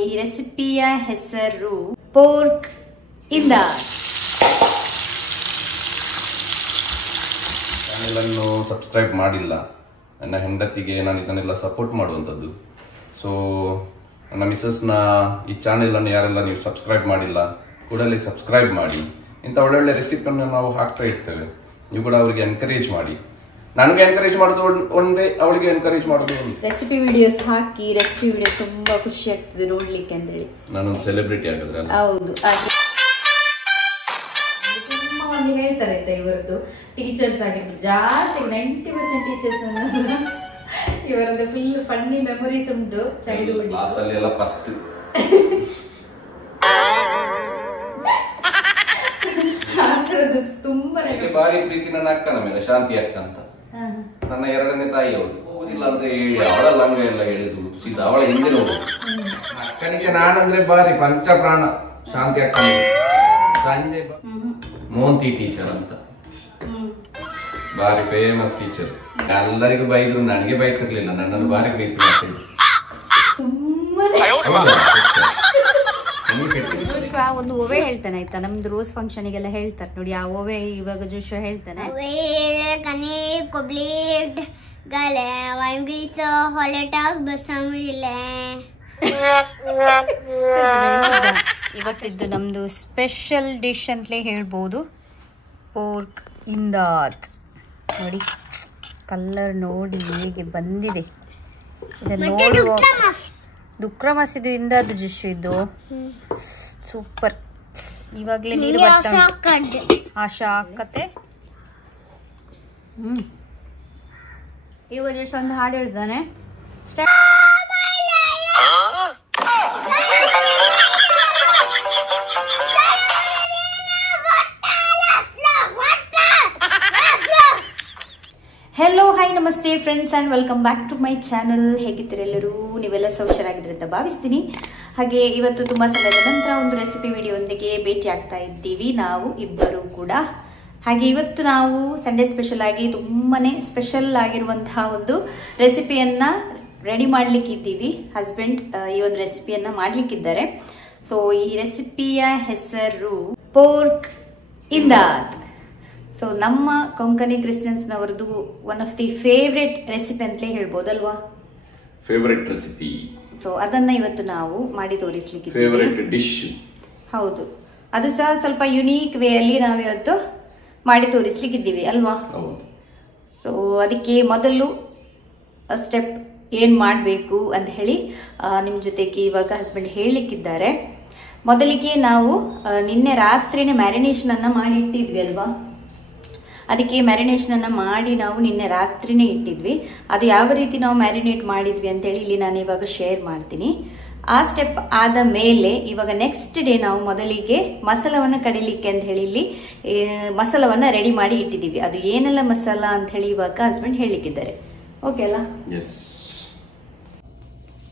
ಈ ರೆಸಿಪಿಯ ಹೆಸರು ಪೋರ್ಕ್ ಇಂದ. ಚಾನೆಲ್ ಅನ್ನು ಸಬ್ಸ್ಕ್ರೈಬ್ ಮಾಡಿಲ್ಲ. ನನ್ನ ಹೆಂಡತಿಗೆ ನಾನು ಇದನ್ನೆಲ್ಲ ಸಪೋರ್ಟ್ ಮಾಡುವಂಥದ್ದು. ಸೊ ನನ್ನ ಮಿಸಸ್ನ ಈ ಚಾನೆಲ್ ಅನ್ನು ಯಾರೆಲ್ಲ ನೀವು ಸಬ್ಸ್ಕ್ರೈಬ್ ಮಾಡಿಲ್ಲ ಕೂಡಲೇ ಸಬ್ಸ್ಕ್ರೈಬ್ ಮಾಡಿ. ಇಂಥ ಒಳ್ಳೊಳ್ಳೆ ರೆಸಿಪಿಯನ್ನು ನಾವು ಹಾಕ್ತಾ ಇರ್ತೇವೆ. ನೀವು ಕೂಡ ಅವರಿಗೆ ಎನ್ಕರೇಜ್ ಮಾಡಿ. ನನಗೆ ಎನ್ಕರೇಜ್ ಮಾಡೋದು ಒಂದೇ, ಅವಳಿಗೆ ಎನ್ಕರೇಜ್ ಮಾಡೋದು ಒಂದೇ. ರೆಸಿಪಿ ವಿಡಿಯೋಸ್ ಹಾಕಿ, ರೆಸಿಪಿ ವಿಡಿಯೋಸ್ ತುಂಬಾ ಖುಷಿ ಆಗ್ತದೆ ನೋಡ್ಲಿಕ್ಕೆ ಅಂತ ಹೇಳಿ. ನಾನೊಂದು ಸೆಲೆಬ್ರಿಟಿ ಆಗಿದ್ರೆ ಹೌದು. ತುಂಬಾ ಮಂದಿ ಹೇಳ್ತಾರೆ ಆಯ್ತಾ, ಇವರದ್ದು ಟೀಚರ್ಸ್ ಆಗಿರ್ಬೋದು ಜಾಸ್ತಿ 90% ಟೀಚರ್ಸ್ ಇವರದ್ದು ಫುಲ್ ಫನ್ನಿ ಮೆಮೊರೀಸ್ ಉಂಟು ಚೈಲ್ಡ್ಹುಡ್. ಕ್ಲಾಸಲ್ಲಿ ಎಲ್ಲ ಫಸ್ಟ್ ತುಂಬಾ ಭಾರಿ ಪ್ರೀತಿ ನನ್ನ ಅಕ್ಕನ ಮೇಲೆ, ಶಾಂತಿ ಅಕ್ಕ ಅಂತ. ನನ್ನ ಎರಡನೇ ತಾಯಿ ಅವಳು. ಓದಿಲ್ಲ ಅಂತ ಹೇಳಿ ಅವಳ ಲಂಗ ಎಲ್ಲ ಹೇಳಿದ್ರು ಸೀದಾ ಅವಳ ಹಿಂದೆ ನೋಡು. ಅಕ್ಕನಿಗೆ ನಾನಂದ್ರೆ ಭಾರಿ ಪಂಚಪ್ರಾಣ. ಶಾಂತಿ ಅಕ್ಕ ಸಂಜೆ ಮೋಂತಿ ಟೀಚರ್ ಅಂತ ಭಾರಿ ಫೇಮಸ್ ಟೀಚರ್. ಎಲ್ಲರಿಗೂ ಬೈದ್ರು, ನನಗೆ ಬೈತಿರ್ಲಿಲ್ಲ. ನನ್ನನ್ನು ಭಾರಿ ಪ್ರೀತಿ ಮಾಡ್ತಿದ್ರು. ಜೋಶ್ವಾ ಒಂದು ಓವೆ ಹೇಳ್ತಾನೆ ಆಯ್ತಾ, ನಮ್ದು ರೋಸ್ ಫಂಕ್ಷನ್ ಗೆಲ್ಲ ಹೇಳ್ತಾರೆ ನೋಡಿ. ಆ ಓವೆ ಇವಾಗ ಜೋಶ್ವಾ ಹೇಳ್ತಾನೆ. ಇವತ್ತಿದ್ದು ನಮ್ದು ಸ್ಪೆಷಲ್ ಡಿಶ್ ಅಂತಲೇ ಹೇಳ್ಬೋದು, ಪೋರ್ಕ್ ಇಂದಾತ್. ನೋಡಿ ಕಲರ್ ನೋಡಿ ಹೇಗೆ ಬಂದಿದೆ. ಇದನ್ನು ನೋಡುವ ದುಕ್ರಮಸ್ ಇದು ಇಂದಾದ್ ಡಿಶ್ ಇದು. ಸೂಪರ್. ಇವಾಗ್ಲೇ ನೀರು ಆಶಾ ಅಕ್ಕತೆ. ಇವಾಗ ಜಸ್ಟ್ ಒಂದು ಹಾಡು ಹೇಳ್ತಾನೆ. ಹೆಲೋ ಹಾಯ್ ನಮಸ್ತೆ friends and welcome back to my channel. ಹೇಗಿದ್ದೀರಿ ಎಲ್ಲರೂ? ನೀವೆಲ್ಲ ಹುಷಾರಾಗಿದ್ರೆ ಅಂತ ಭಾವಿಸ್ತೀನಿ. ಹಾಗೆ ಇವತ್ತು ತುಂಬ ಸಮಯದ ನಂತರ ಒಂದು ರೆಸಿಪಿ ವಿಡಿಯೋದೊಂದಿಗೆ ಭೇಟಿ ಆಗ್ತಾ ಇದ್ದೀವಿ ನಾವು ಇಬ್ಬರು ಕೂಡ. ಹಾಗೆ ಇವತ್ತು ನಾವು ಸಂಡೇ ಸ್ಪೆಷಲ್ ಆಗಿ ತುಂಬಾ ಸ್ಪೆಷಲ್ ಆಗಿರುವಂತಹ ಒಂದು ರೆಸಿಪಿಯನ್ನು ರೆಡಿ ಮಾಡಲಿಕ್ಕಿದ್ದೀವಿ. ಹಸ್ಬೆಂಡ್ ಈ ಒಂದು ರೆಸಿಪಿಯನ್ನು ಮಾಡಲಿಕ್ಕಿದ್ದಾರೆ. ಸೊ ಈ ರೆಸಿಪಿಯ ಹೆಸರು ಪೋರ್ಕ್ ಇಂದಾತ್. ಸೊ ನಮ್ಮ ಕೊಂಕಣಿ ಕ್ರಿಶ್ಚಿಯನ್ಸ್ನವರದು one of the favourite recipe ಅಂತಲೇ ಹೇಳ್ಬೋದಲ್ವಾ? Favourite recipe. ಸೊ ಅದನ್ನ ಇವತ್ತು ನಾವು ಮಾಡಿ ತೋರಿಸ್ಲಿಕ್ಕೆ ಫೇವ್ರೆಟ್ ಡಿಶ್. ಹೌದು, ಅದು ಸಹ ಸ್ವಲ್ಪ ಯುನೀಕ್ ವೇ ಅಲ್ಲಿ ನಾವು ಇವತ್ತು ಮಾಡಿ ತೋರಿಸ್ಲಿಕ್ಕಿದ್ದೀವಿ ಅಲ್ವಾ? ಸೊ ಅದಕ್ಕೆ ಮೊದಲು ಸ್ಟೆಪ್ ಏನು ಮಾಡಬೇಕು ಅಂತ ಹೇಳಿ ನಿಮ್ಮ ಜೊತೆಗೆ ಇವಾಗ ಹಸ್ಬೆಂಡ್ ಹೇಳಲಿಕ್ಕಿದ್ದಾರೆ. ಮೊದಲಿಗೆ ನಾವು ನಿನ್ನೆ ರಾತ್ರಿನೇ ಮ್ಯಾರಿನೇಷನ್ ಅನ್ನ ಮಾಡಿ ಇಟ್ಟಿದ್ವಿ ಅಲ್ವಾ? ಅದಕ್ಕೆ ಮ್ಯಾರಿನೇಷನ್ ಅನ್ನ ಮಾಡಿ ನಾವು ನಿನ್ನೆ ರಾತ್ರಿನೇ ಇಟ್ಟಿದ್ವಿ. ಅದು ಯಾವ ರೀತಿ ನಾವು ಮ್ಯಾರಿನೇಟ್ ಮಾಡಿದ್ವಿ ಅಂತೇಳಿ ಇಲ್ಲಿ ನಾನು ಇವಾಗ ಶೇರ್ ಮಾಡ್ತೀನಿ. ಆ ಸ್ಟೆಪ್ ಆದ ಮೇಲೆ ಇವಾಗ ನೆಕ್ಸ್ಟ್ ಡೇ ನಾವು ಮೊದಲಿಗೆ ಮಸಾಲವನ್ನು ಕಡಿಲಿಕ್ಕೆ ಅಂತ ಹೇಳಿ ಇಲ್ಲಿ ಮಸಾಲವನ್ನು ರೆಡಿ ಮಾಡಿ ಇಟ್ಟಿದ್ದೀವಿ. ಅದು ಏನೆಲ್ಲ ಮಸಾಲ ಅಂತ ಹೇಳಿ ಇವಾಗ ಹಸ್ಬೆಂಡ್ ಹೇಳಲಿಕ್ಕಿದ್ದಾರೆ. ಓಕೆ ಅಲ್ಲ?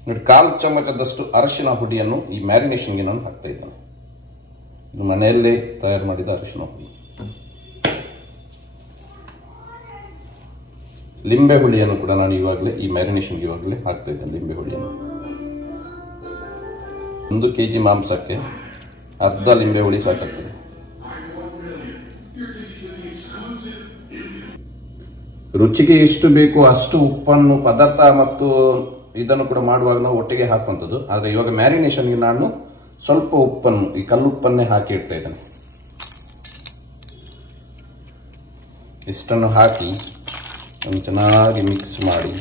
ನೋಡಿ, 1/4 ಚಮಚದಷ್ಟು ಅರಿಶಿನ ಪುಡಿಯನ್ನು ಈ ಮ್ಯಾರಿನೇಷನ್ಗೆ ನಾನು ಹಾಕ್ತಾ ಇದ್ದೇನೆ. ಇದು ಮನೆಯಲ್ಲೇ ತಯಾರು ಮಾಡಿದ ಅರಿಶಿನ ಪುಡಿ. ಲಿಂಬೆ ಹುಳಿಯನ್ನು ಕೂಡ ನಾನು ಇವಾಗಲೇ ಈ ಮ್ಯಾರಿನೇಷನ್ಗೆ ಇವಾಗಲೇ ಹಾಕ್ತಾ ಇದ್ದೇನೆ. ಲಿಂಬೆ ಹುಳಿಯನ್ನು 1 kg ಮಾಂಸಕ್ಕೆ ಅರ್ಧ ಲಿಂಬೆ ಹುಳಿ ಸಾಕಾಗ್ತದೆ. ರುಚಿಗೆ ಎಷ್ಟು ಬೇಕು ಅಷ್ಟು ಉಪ್ಪನ್ನು ಪದಾರ್ಥ ಮತ್ತು ಇದನ್ನು ಕೂಡ ಮಾಡುವಾಗ ನಾವು ಒಟ್ಟಿಗೆ ಹಾಕುವಂಥದ್ದು. ಆದರೆ ಇವಾಗ ಮ್ಯಾರಿನೇಷನ್ಗೆ ನಾನು ಸ್ವಲ್ಪ ಉಪ್ಪನ್ನು, ಈ ಕಲ್ಲುಪ್ಪನ್ನೇ ಹಾಕಿ ಇಡ್ತಾ ಇದ್ದೇನೆ. ಇಷ್ಟನ್ನು ಹಾಕಿ ಒಂದು ಚೆನ್ನಾಗಿ ಮಿಕ್ಸ್ ಮಾಡಿ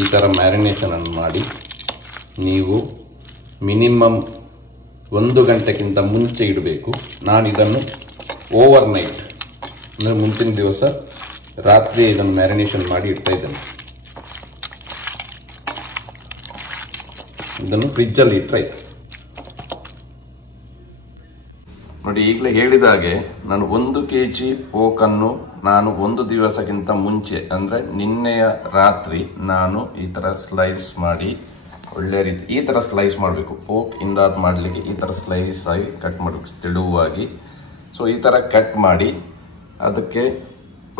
ಈ ಥರ ಮ್ಯಾರಿನೇಷನ್ ಅನ್ನು ಮಾಡಿ ನೀವು ಮಿನಿಮಮ್ 1 ಗಂಟೆಗಿಂತ ಮುಂಚೆ ಇಡಬೇಕು. ನಾನು ಇದನ್ನು ಓವರ್ ನೈಟ್ ಅಂದರೆ ಮುಂಚಿನ ದಿವಸ ರಾತ್ರಿ ಇದನ್ನು ಮ್ಯಾರಿನೇಷನ್ ಮಾಡಿ ಇಡ್ತಾ ಇದ್ದೇನೆ. ಇದನ್ನು ಫ್ರಿಜ್ಜಲ್ಲಿ ಇಟ್ಟರೆ ಆಯ್ತು. ನೋಡಿ, ಈಗಲೇ ಹೇಳಿದ ಹಾಗೆ ನಾನು 1 kg ಪೋಕನ್ನು ನಾನು 1 ದಿವಸಕ್ಕಿಂತ ಮುಂಚೆ ಅಂದ್ರೆ ನಿನ್ನೆಯ ರಾತ್ರಿ ನಾನು ಈ ತರ ಸ್ಲೈಸ್ ಮಾಡಿ ಒಳ್ಳೆ ರೀತಿ ಈ ಥರ ಸ್ಲೈಸ್ ಮಾಡಬೇಕು. ಪೋಕ್ ಇಂದಾದ್ ಮಾಡಲಿಕ್ಕೆ ಈ ಥರ ಸ್ಲೈಸ್ ಆಗಿ ಕಟ್ ಮಾಡಬೇಕು ತೆಳುವಾಗಿ. ಸೊ ಈ ಥರ ಕಟ್ ಮಾಡಿ ಅದಕ್ಕೆ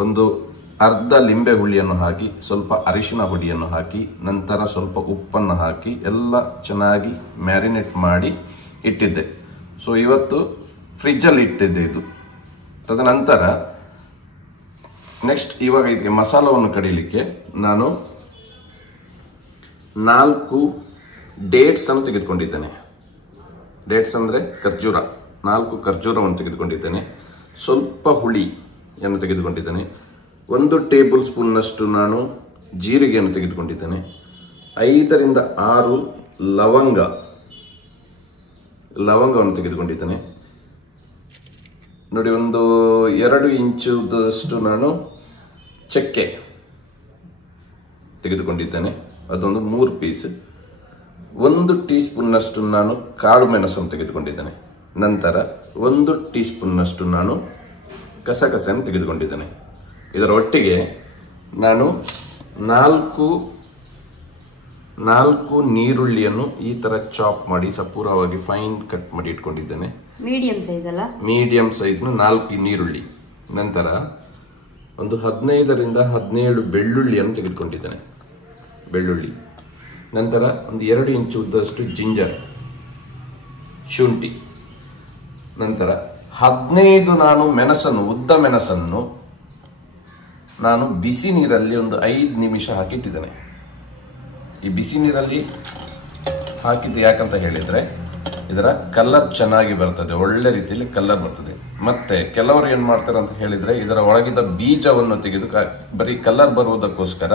ಒಂದು ಅರ್ಧ ಲಿಂಬೆ ಹುಳಿಯನ್ನು ಹಾಕಿ, ಸ್ವಲ್ಪ ಅರಿಶಿನ ಹುಡಿಯನ್ನು ಹಾಕಿ, ನಂತರ ಸ್ವಲ್ಪ ಉಪ್ಪನ್ನು ಹಾಕಿ ಎಲ್ಲ ಚೆನ್ನಾಗಿ ಮ್ಯಾರಿನೇಟ್ ಮಾಡಿ ಇಟ್ಟಿದ್ದೆ. ಸೊ ಇವತ್ತು ಫ್ರಿಜ್ಜಲ್ಲಿ ಇಟ್ಟಿದ್ದೆ ಇದು. ತದನಂತರ ನೆಕ್ಸ್ಟ್ ಇವಾಗ ಇದಕ್ಕೆ ಮಸಾಲವನ್ನು ಕಡಿಲಿಕ್ಕೆ ನಾನು 4 ಡೇಟ್ಸ್ ಅನ್ನು ತೆಗೆದುಕೊಂಡಿದ್ದೇನೆ. ಡೇಟ್ಸ್ ಅಂದರೆ ಖರ್ಜೂರ, 4 ಖರ್ಜೂರವನ್ನು ತೆಗೆದುಕೊಂಡಿದ್ದೇನೆ. ಸ್ವಲ್ಪ ಹುಳಿಯನ್ನು ತೆಗೆದುಕೊಂಡಿದ್ದೇನೆ. 1 ಟೇಬಲ್ ಸ್ಪೂನ್ನಷ್ಟು ನಾನು ಜೀರಿಗೆಯನ್ನು ತೆಗೆದುಕೊಂಡಿದ್ದೇನೆ. 5 ರಿಂದ 6 ಲವಂಗವನ್ನು ತೆಗೆದುಕೊಂಡಿದ್ದೇನೆ. ನೋಡಿ, ಒಂದು 2 ಇಂಚುದಷ್ಟು ನಾನು ಚಕ್ಕೆ ತೆಗೆದುಕೊಂಡಿದ್ದೇನೆ, ಅದೊಂದು 3 ಪೀಸ್. 1 ಟೀ ಸ್ಪೂನ್ನಷ್ಟು ನಾನು ಕಾಳು ಮೆಣಸನ್ನು ತೆಗೆದುಕೊಂಡಿದ್ದೇನೆ. ನಂತರ 1 ಟೀ ಸ್ಪೂನ್ನಷ್ಟು ನಾನು ಕಸಕಸನ್ನು ತೆಗೆದುಕೊಂಡಿದ್ದೇನೆ. ಇದರ ಒಟ್ಟಿಗೆ ನಾನು 4 ನೀರುಳ್ಳಿಯನ್ನು ಈ ತರ ಚಾಪ್ ಮಾಡಿ ಸಪೂರವಾಗಿ ಫೈನ್ ಕಟ್ ಮಾಡಿ ಇಟ್ಕೊಂಡಿದ್ದೇನೆ. ಮೀಡಿಯಂ ಸೈಜ್ ಅಲ್ಲ? ಮೀಡಿಯಂ ಸೈಜ್ನ 4 ನೀರುಳ್ಳಿ. ನಂತರ ಒಂದು 15 ರಿಂದ 17 ಬೆಳ್ಳುಳ್ಳಿಯನ್ನು ತೆಗೆದುಕೊಂಡಿದ್ದೇನೆ. ಬೆಳ್ಳುಳ್ಳಿ. ನಂತರ ಒಂದು 2 ಇಂಚು ಉದ್ದಷ್ಟು ಜಿಂಜರ್, ಶುಂಠಿ. ನಂತರ 15 ನಾನು ಉದ್ದ ಮೆಣಸನ್ನು ನಾನು ಬಿಸಿ ನೀರಲ್ಲಿ ಒಂದು 5 ನಿಮಿಷ ಹಾಕಿಟ್ಟಿದ್ದೇನೆ. ಈ ಬಿಸಿ ನೀರಲ್ಲಿ ಹಾಕಿದ್ದು ಯಾಕಂತ ಹೇಳಿದ್ರೆ ಇದರ ಕಲರ್ ಚೆನ್ನಾಗಿ ಬರ್ತದೆ, ಒಳ್ಳೆ ರೀತಿಯಲ್ಲಿ ಕಲರ್ ಬರ್ತದೆ. ಮತ್ತೆ ಕೆಲವರು ಏನ್ ಮಾಡ್ತಾರೆ ಅಂತ ಹೇಳಿದ್ರೆ ಇದರ ಒಳಗಿದ್ದ ಬೀಜವನ್ನು ತೆಗೆದು ಬರೀ ಕಲರ್ ಬರುವುದಕ್ಕೋಸ್ಕರ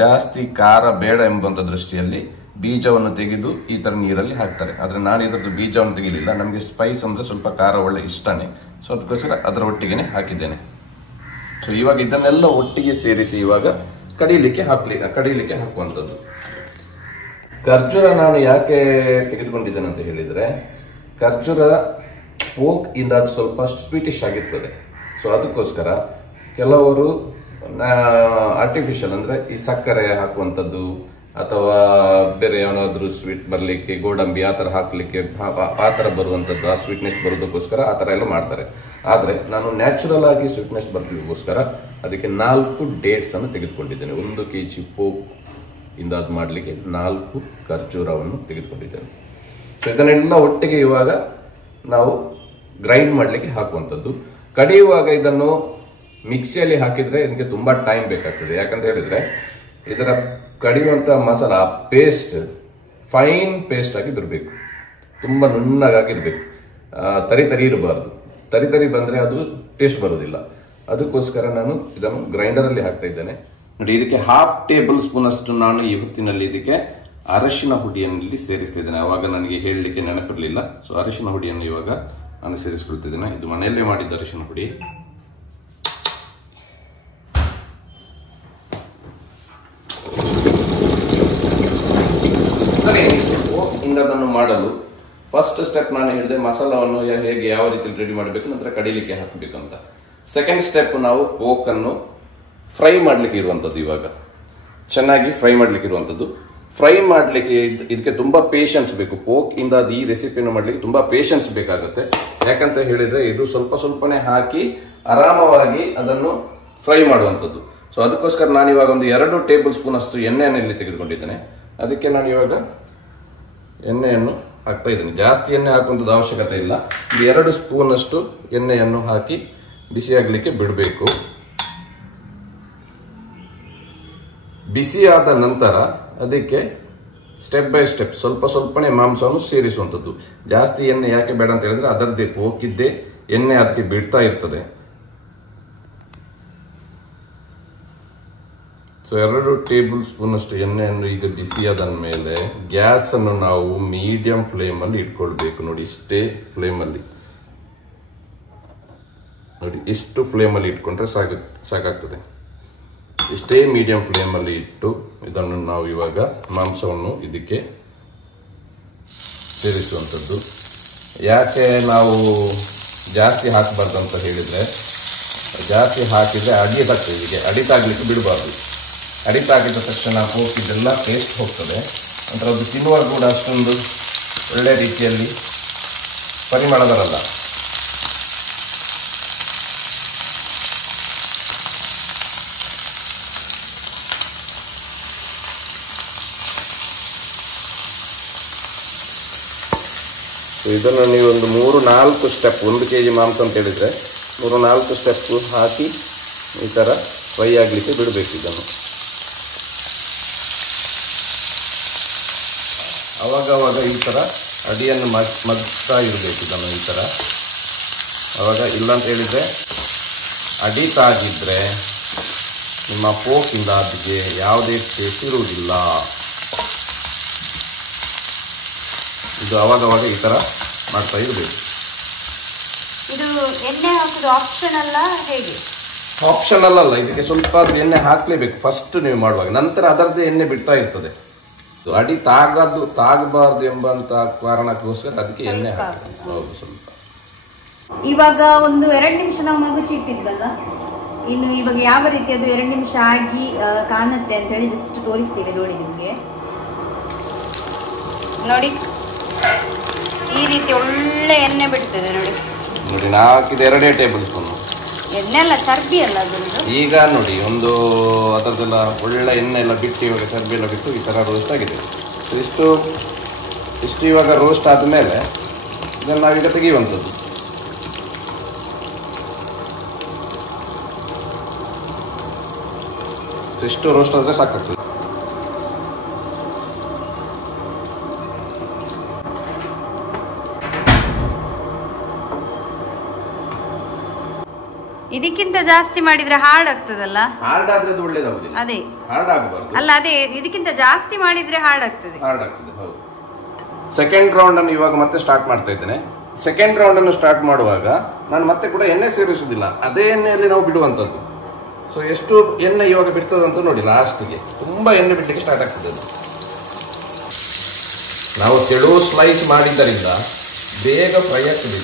ಜಾಸ್ತಿ ಖಾರ ಬೇಡ ಎಂಬಂತ ದೃಷ್ಟಿಯಲ್ಲಿ ಬೀಜವನ್ನು ತೆಗೆದು ಈ ತರ ನೀರಲ್ಲಿ ಹಾಕ್ತಾರೆ. ಆದ್ರೆ ನಾನು ಇದರದ್ದು ಬೀಜವನ್ನು ತೆಗಿಲಿಲ್ಲ. ನಮಗೆ ಸ್ಪೈಸ್ ಅಂದ್ರೆ ಸ್ವಲ್ಪ ಖಾರ ಒಳ್ಳೆ ಇಷ್ಟನೇ. ಸೊ ಅದಕ್ಕೋಸ್ಕರ ಅದರ ಒಟ್ಟಿಗೆನೆ ಹಾಕಿದ್ದೇನೆ. ಸೊ ಇವಾಗ ಇದನ್ನೆಲ್ಲ ಒಟ್ಟಿಗೆ ಸೇರಿಸಿ ಇವಾಗ ಕಡಿಲಿಕ್ಕೆ ಹಾಕುವಂಥದ್ದು. ಖರ್ಜೂರ ನಾನು ಯಾಕೆ ತೆಗೆದುಕೊಂಡಿದ್ದೇನೆ ಅಂತ ಹೇಳಿದ್ರೆ ಖರ್ಜೂರ ಪೋಕ್ ಇಂದ ಅದು ಸ್ವಲ್ಪ ಸ್ವೀಟಿಶ್ ಆಗಿರ್ತದೆ. ಸೊ ಅದಕ್ಕೋಸ್ಕರ ಕೆಲವರು ಆರ್ಟಿಫಿಷಿಯಲ್ ಅಂದ್ರೆ ಈ ಸಕ್ಕರೆ ಹಾಕುವಂಥದ್ದು ಅಥವಾ ಬೇರೆ ಏನಾದ್ರು ಸ್ವೀಟ್ ಬರ್ಲಿಕ್ಕೆ ಗೋಡಂಬಿ ಆ ತರ ಹಾಕ್ಲಿಕ್ಕೆ ಆ ತರ ಬರುವಂತದ್ದು, ಆ ಸ್ವೀಟ್ನೆಸ್ ಬರೋದಕ್ಕೋಸ್ಕರ ಆ ತರ ಎಲ್ಲ ಮಾಡ್ತಾರೆ. ಆದ್ರೆ ನಾನು ನ್ಯಾಚುರಲ್ ಆಗಿ ಸ್ವೀಟ್ನೆಸ್ ಬರ್ಲಿಕ್ಕೋಸ್ಕರ ಅದಕ್ಕೆ 4 ಡೇಟ್ಸ್ ಅನ್ನು ತೆಗೆದುಕೊಂಡಿದ್ದೇನೆ. 1 kg ಪೋಕ್ ಇಂದ ಅದು ಮಾಡ್ಲಿಕ್ಕೆ 4 ಖರ್ಜೂರವನ್ನು ತೆಗೆದುಕೊಂಡಿದ್ದೇನೆ. ಸೊ ಇದನ್ನೆಲ್ಲ ಒಟ್ಟಿಗೆ ಇವಾಗ ನಾವು ಗ್ರೈಂಡ್ ಮಾಡ್ಲಿಕ್ಕೆ ಹಾಕುವಂಥದ್ದು. ಕಡಿಯುವಾಗ ಇದನ್ನು ಮಿಕ್ಸಿಯಲ್ಲಿ ಹಾಕಿದ್ರೆ ಇದಕ್ಕೆ ತುಂಬಾ ಟೈಮ್ ಬೇಕಾಗ್ತದೆ. ಯಾಕಂತ ಹೇಳಿದ್ರೆ ಇದರ ಕಡಿಯುವಂತ ಮಸಾಲ ಪೇಸ್ಟ್ ಫೈನ್ ಪೇಸ್ಟ್ ಆಗಿ ಬರಬೇಕು, ತುಂಬಾ ನುಣ್ಣಗಾಗಿರ್ಬೇಕು, ತರಿ ಇರಬಾರ್ದು. ತರಿ ಬಂದ್ರೆ ಅದು ಟೇಸ್ಟ್ ಬರೋದಿಲ್ಲ. ಅದಕ್ಕೋಸ್ಕರ ನಾನು ಇದನ್ನು ಗ್ರೈಂಡರ್ ಅಲ್ಲಿ ಹಾಕ್ತಾ ಇದ್ದೇನೆ. ನೋಡಿ, ಇದಕ್ಕೆ 1/2 ಟೇಬಲ್ ಸ್ಪೂನ್ ಅಷ್ಟು ನಾನು ಇವತ್ತಿನಲ್ಲಿ ಇದಕ್ಕೆ ಅರಶಿನ ಹುಡಿಯಲ್ಲಿ ಸೇರಿಸ್ತಿದ್ದೇನೆ. ಅವಾಗ ನನಗೆ ಹೇಳಲಿಕ್ಕೆ ನೆನಪಿರಲಿಲ್ಲ. ಸೊ ಅರಶಿನ ಹುಡಿಯನ್ನು ಇವಾಗ ನಾನು ಸೇರಿಸ್ಕೊಳ್ತಿದ್ದೇನೆ. ಇದು ಮನೆಯಲ್ಲೇ ಮಾಡಿದ್ದ ಅರಶಿನ ಹುಡಿ. ಅದನ್ನು ಮಾಡಲು ಫಸ್ಟ್ ಸ್ಟೆಪ್ ನಾನು ಹೇಳಿದೆ ಮಸಾಲವನ್ನು ಹೇಗೆ ಯಾವ ರೀತಿ ರೆಡಿ ಮಾಡಬೇಕು, ನಂತರ ಕಡಿಲಿಕ್ಕೆ ಹಾಕಬೇಕು ಅಂತ. ಸೆಕೆಂಡ್ ಸ್ಟೆಪ್ ನಾವು ಪೋಕ್ ಅನ್ನು ಫ್ರೈ ಮಾಡ್ಲಿಕ್ಕೆ ಇರುವಂತದ್ದು. ಇವಾಗ ಚೆನ್ನಾಗಿ ಫ್ರೈ ಮಾಡ್ಲಿಕ್ಕೆ ಇರುವಂತದ್ದು. ಫ್ರೈ ಮಾಡ್ಲಿಕ್ಕೆ ಇದಕ್ಕೆ ತುಂಬಾ ಪೇಷನ್ಸ್ ಬೇಕು. ಪೋಕ್ ಇಂದ ಈ ರೆಸಿಪಿಯನ್ನು ಮಾಡ್ಲಿಕ್ಕೆ ತುಂಬಾ ಪೇಷನ್ಸ್ ಬೇಕಾಗುತ್ತೆ. ಯಾಕಂತ ಹೇಳಿದ್ರೆ ಇದು ಸ್ವಲ್ಪನೇ ಹಾಕಿ ಆರಾಮವಾಗಿ ಅದನ್ನು ಫ್ರೈ ಮಾಡುವಂಥದ್ದು. ಸೊ ಅದಕ್ಕೋಸ್ಕರ ನಾನು ಇವಾಗ ಒಂದು 2 ಟೇಬಲ್ ಸ್ಪೂನ್ ಅಷ್ಟು ಎಣ್ಣೆಯನ್ನು ಇಲ್ಲಿ ತೆಗೆದುಕೊಂಡಿದ್ದೇನೆ. ಅದಕ್ಕೆ ನಾನು ಇವಾಗ ಎಣ್ಣೆಯನ್ನು ಹಾಕ್ತಾ ಇದ್ದೇನೆ. ಜಾಸ್ತಿ ಎಣ್ಣೆ ಹಾಕುವಂಥದ್ದು ಅವಶ್ಯಕತೆ ಇಲ್ಲ. 2 ಸ್ಪೂನ್ ಅಷ್ಟು ಎಣ್ಣೆಯನ್ನು ಹಾಕಿ ಬಿಸಿಯಾಗಲಿಕ್ಕೆ ಬಿಡಬೇಕು. ಬಿಸಿಯಾದ ನಂತರ ಅದಕ್ಕೆ ಸ್ಟೆಪ್ ಬೈ ಸ್ಟೆಪ್ ಸ್ವಲ್ಪನೇ ಮಾಂಸವನ್ನು ಸೇರಿಸುವಂಥದ್ದು. ಜಾಸ್ತಿ ಎಣ್ಣೆ ಯಾಕೆ ಬೇಡ ಅಂತ ಹೇಳಿದ್ರೆ ಅದರದ್ದೇ ಪೋಕಿದ್ದೇ ಎಣ್ಣೆ ಅದಕ್ಕೆ ಬಿಡ್ತಾ ಇರ್ತದೆ. ಸೊ 2 ಟೇಬಲ್ ಸ್ಪೂನ್ ಅಷ್ಟು ಎಣ್ಣೆಯನ್ನು ಈಗ ಬಿಸಿಯಾದ ಮೇಲೆ ಗ್ಯಾಸ್ ಅನ್ನು ನಾವು ಮೀಡಿಯಂ ಫ್ಲೇಮ್ ಅಲ್ಲಿ ಇಟ್ಕೊಳ್ಬೇಕು. ನೋಡಿ, ಇಷ್ಟೇ ಫ್ಲೇಮ್ ಅಲ್ಲಿ ನೋಡಿ, ಇಷ್ಟು ಫ್ಲೇಮ್ ಅಲ್ಲಿ ಇಟ್ಕೊಂಡ್ರೆ ಸಾಕಾಗ್ತದೆ. ಇಷ್ಟೇ ಮೀಡಿಯಂ ಫ್ಲೇಮ್ ಅಲ್ಲಿ ಇಟ್ಟು ಇದನ್ನು ನಾವು ಇವಾಗ ಮಾಂಸವನ್ನು ಇದಕ್ಕೆ ಸೇರಿಸುವಂಥದ್ದು. ಯಾಕೆ ನಾವು ಜಾಸ್ತಿ ಹಾಕಬಾರ್ದು ಅಂತ ಹೇಳಿದ್ರೆ, ಜಾಸ್ತಿ ಹಾಕಿದ್ರೆ ಅಡಿತಾಗ್ತದೆ. ಹೀಗೆ ಅಡಿತಾಗ್ಲಿಕ್ಕೆ ಬಿಡಬಾರ್ದು. ಅಡಿತಾಗಿದ್ದ ತಕ್ಷಣ ಹೋಗಿದ್ದೆಲ್ಲ ಟೇಸ್ಟ್ ಹೋಗ್ತದೆ. ಅದರದ್ದು ತಿನ್ನುವಾಗ ಕೂಡ ಅಷ್ಟೊಂದು ಒಳ್ಳೆ ರೀತಿಯಲ್ಲಿ ಪರಿಮಳ ಬರಲ್ಲ. ಇದನ್ನು ನೀವು ಒಂದು 3-4 ಸ್ಟೆಪ್, 1 kg ಮಾಂಸ ಅಂತ ಹೇಳಿದರೆ 3-4 ಸ್ಟೆಪ್ಪು ಹಾಕಿ ಈ ಥರ ಫ್ರೈ ಆಗಲಿಕ್ಕೆ ಬಿಡಬೇಕು. ಇದನ್ನು ಅವಾಗವಾಗ ಈ ಥರ ಅಡಿಯನ್ನು ಮಗ್ತಾ ಇರಬೇಕು. ಇದನ್ನು ಈ ಥರ ಅವಾಗ ಇಲ್ಲಂತ ಹೇಳಿದರೆ ಅಡಿ ತಾಗಿದ್ರೆ ನಿಮ್ಮ ಪೋಕಿಂದ ಅದಕ್ಕೆ ಯಾವುದೇ ಟೇಸ್ಟ್ ಇರುವುದಿಲ್ಲ. ಇದು ಅವಾಗವಾಗ ಈ ಥರ ಮಾಡ್ತಾ ಇರಬೇಕು. ಇದು ಎಣ್ಣೆ ಹಾಕೋದು ಆಪ್ಷನಲ್ಲ, ಹೇಗೆ? ಆಪ್ಷನಲ್ ಅಲ್ಲ, ಇದಕ್ಕೆ ಸ್ವಲ್ಪ ಆದ್ರೂ ಎಣ್ಣೆ ಹಾಕ್ಲೇಬೇಕು ಫಸ್ಟ್ ನೀವು ಮಾಡುವಾಗ. ನಂತರ ಅದರದ್ದೇ ಎಣ್ಣೆ ಬಿಡ್ತಾ ಇರ್ತದೆ. ಅಡಿ ತಾಗಬಾರ್ದು ಎಂಬಂತ ಕಾರಣಕ್ಕೋಸ್ಕರ ಅದಕ್ಕೆ ಎಣ್ಣೆ ಹಾಕಬೇಕು. ಹೌದು, ಸ್ವಲ್ಪ. ಇವಾಗ ಒಂದು 2 ನಿಮಿಷ ನಾವು ಮಗುಚಿ ಇಟ್ಟಿದ್ವಲ್ಲ, ಇನ್ನು ಇವಾಗ ಯಾವ ರೀತಿ ಅದು 2 ನಿಮಿಷ ಆಗಿ ಕಾಣುತ್ತೆ ಅಂತ ಹೇಳಿ ಜಸ್ಟ್ ತೋರಿಸ್ತೀವಿ ನೋಡಿ ನಿಮಗೆ. ನೋಡಿ ಈ ರೀತಿ ಒಳ್ಳೆ ಎಣ್ಣೆ ಬಿಡ್ತದೆ ನೋಡಿ. ನೋಡಿ ನಾ ಹಾಕಿದ 2 ಟೇಬಲ್ ಸ್ಪೂನ್ ಎಣ್ಣೆ ಅಲ್ಲ, ಚರ್ಬಿ ಅಲ್ಲ ಅದರದ್ದು. ಈಗ ನೋಡಿ ಒಂದು ಅದರದ್ದೆಲ್ಲ ಒಳ್ಳೆ ಎಣ್ಣೆ ಎಲ್ಲ ಬಿಟ್ಟು ಇವಾಗ ಚರ್ಬಿ ಎಲ್ಲ ಬಿಟ್ಟು ಈ ಥರ ರೋಸ್ಟ್ ಆಗಿದೆ. ಇಷ್ಟು ಇವಾಗ ರೋಸ್ಟ್ ಆದಮೇಲೆ ಇದನ್ನು ನಾವೀಗ ತೆಗೆಯುವಂಥದ್ದು. ಇಷ್ಟು ರೋಸ್ಟ್ ಆದರೆ ಸಾಕಾಗ್ತದೆ. ಇದಕ್ಕಿಂತ ಜಾಸ್ತಿ ಮಾಡಿದ್ರೆ ಹಾರ್ಡ್ ಆಗ್ತದಲ್ಲ? ಹಾರ್ಡ್ ಆದ್ರೆ ಅದು ಒಳ್ಳೇದಾಗುದಿಲ್ಲ. ಅದೇ ಹಾರ್ಡ್ ಆಗಬಾರ್ದು. ಅಲ್ಲ, ಅದೇ ಇದಕ್ಕಿಂತ ಜಾಸ್ತಿ ಮಾಡಿದ್ರೆ ಹಾರ್ಡ್ ಆಗ್ತದೆ. ಹಾರ್ಡ್ ಆಗ್ತದೆ, ಹೌದು. ಸೆಕೆಂಡ್ ರೌಂಡ್ ಅನ್ನು ಇವಾಗ ಮತ್ತೆ ಸ್ಟಾರ್ಟ್ ಮಾಡ್ತಾ ಇದ್ದೇನೆ. ಸೆಕೆಂಡ್ ರೌಂಡ್ ಅನ್ನು ಸ್ಟಾರ್ಟ್ ಮಾಡುವಾಗ ನಾನು ಮತ್ತೆ ಕೂಡ ಎಣ್ಣೆ ಸೇರಿಸುವುದಿಲ್ಲ, ಅದೇ ಎಣ್ಣೆಯಲ್ಲಿ ನಾವು ಬಿಡುವಂಥದ್ದು. ಸೊ ಎಷ್ಟು ಎಣ್ಣೆ ಇವಾಗ ಬಿಡ್ತದಂತ ನೋಡಿ. ಲಾಸ್ಟ್ಗೆ ತುಂಬಾ ಎಣ್ಣೆ ಬಿಡ್ಲಿಕ್ಕೆ ಸ್ಟಾರ್ಟ್ ಆಗ್ತದೆ. ನಾವು ತೆಳು ಸ್ಲೈಸ್ ಮಾಡಿದ್ದರಿಂದ ಬೇಗ ಫ್ರೈ ಆಗ್ತದೆ.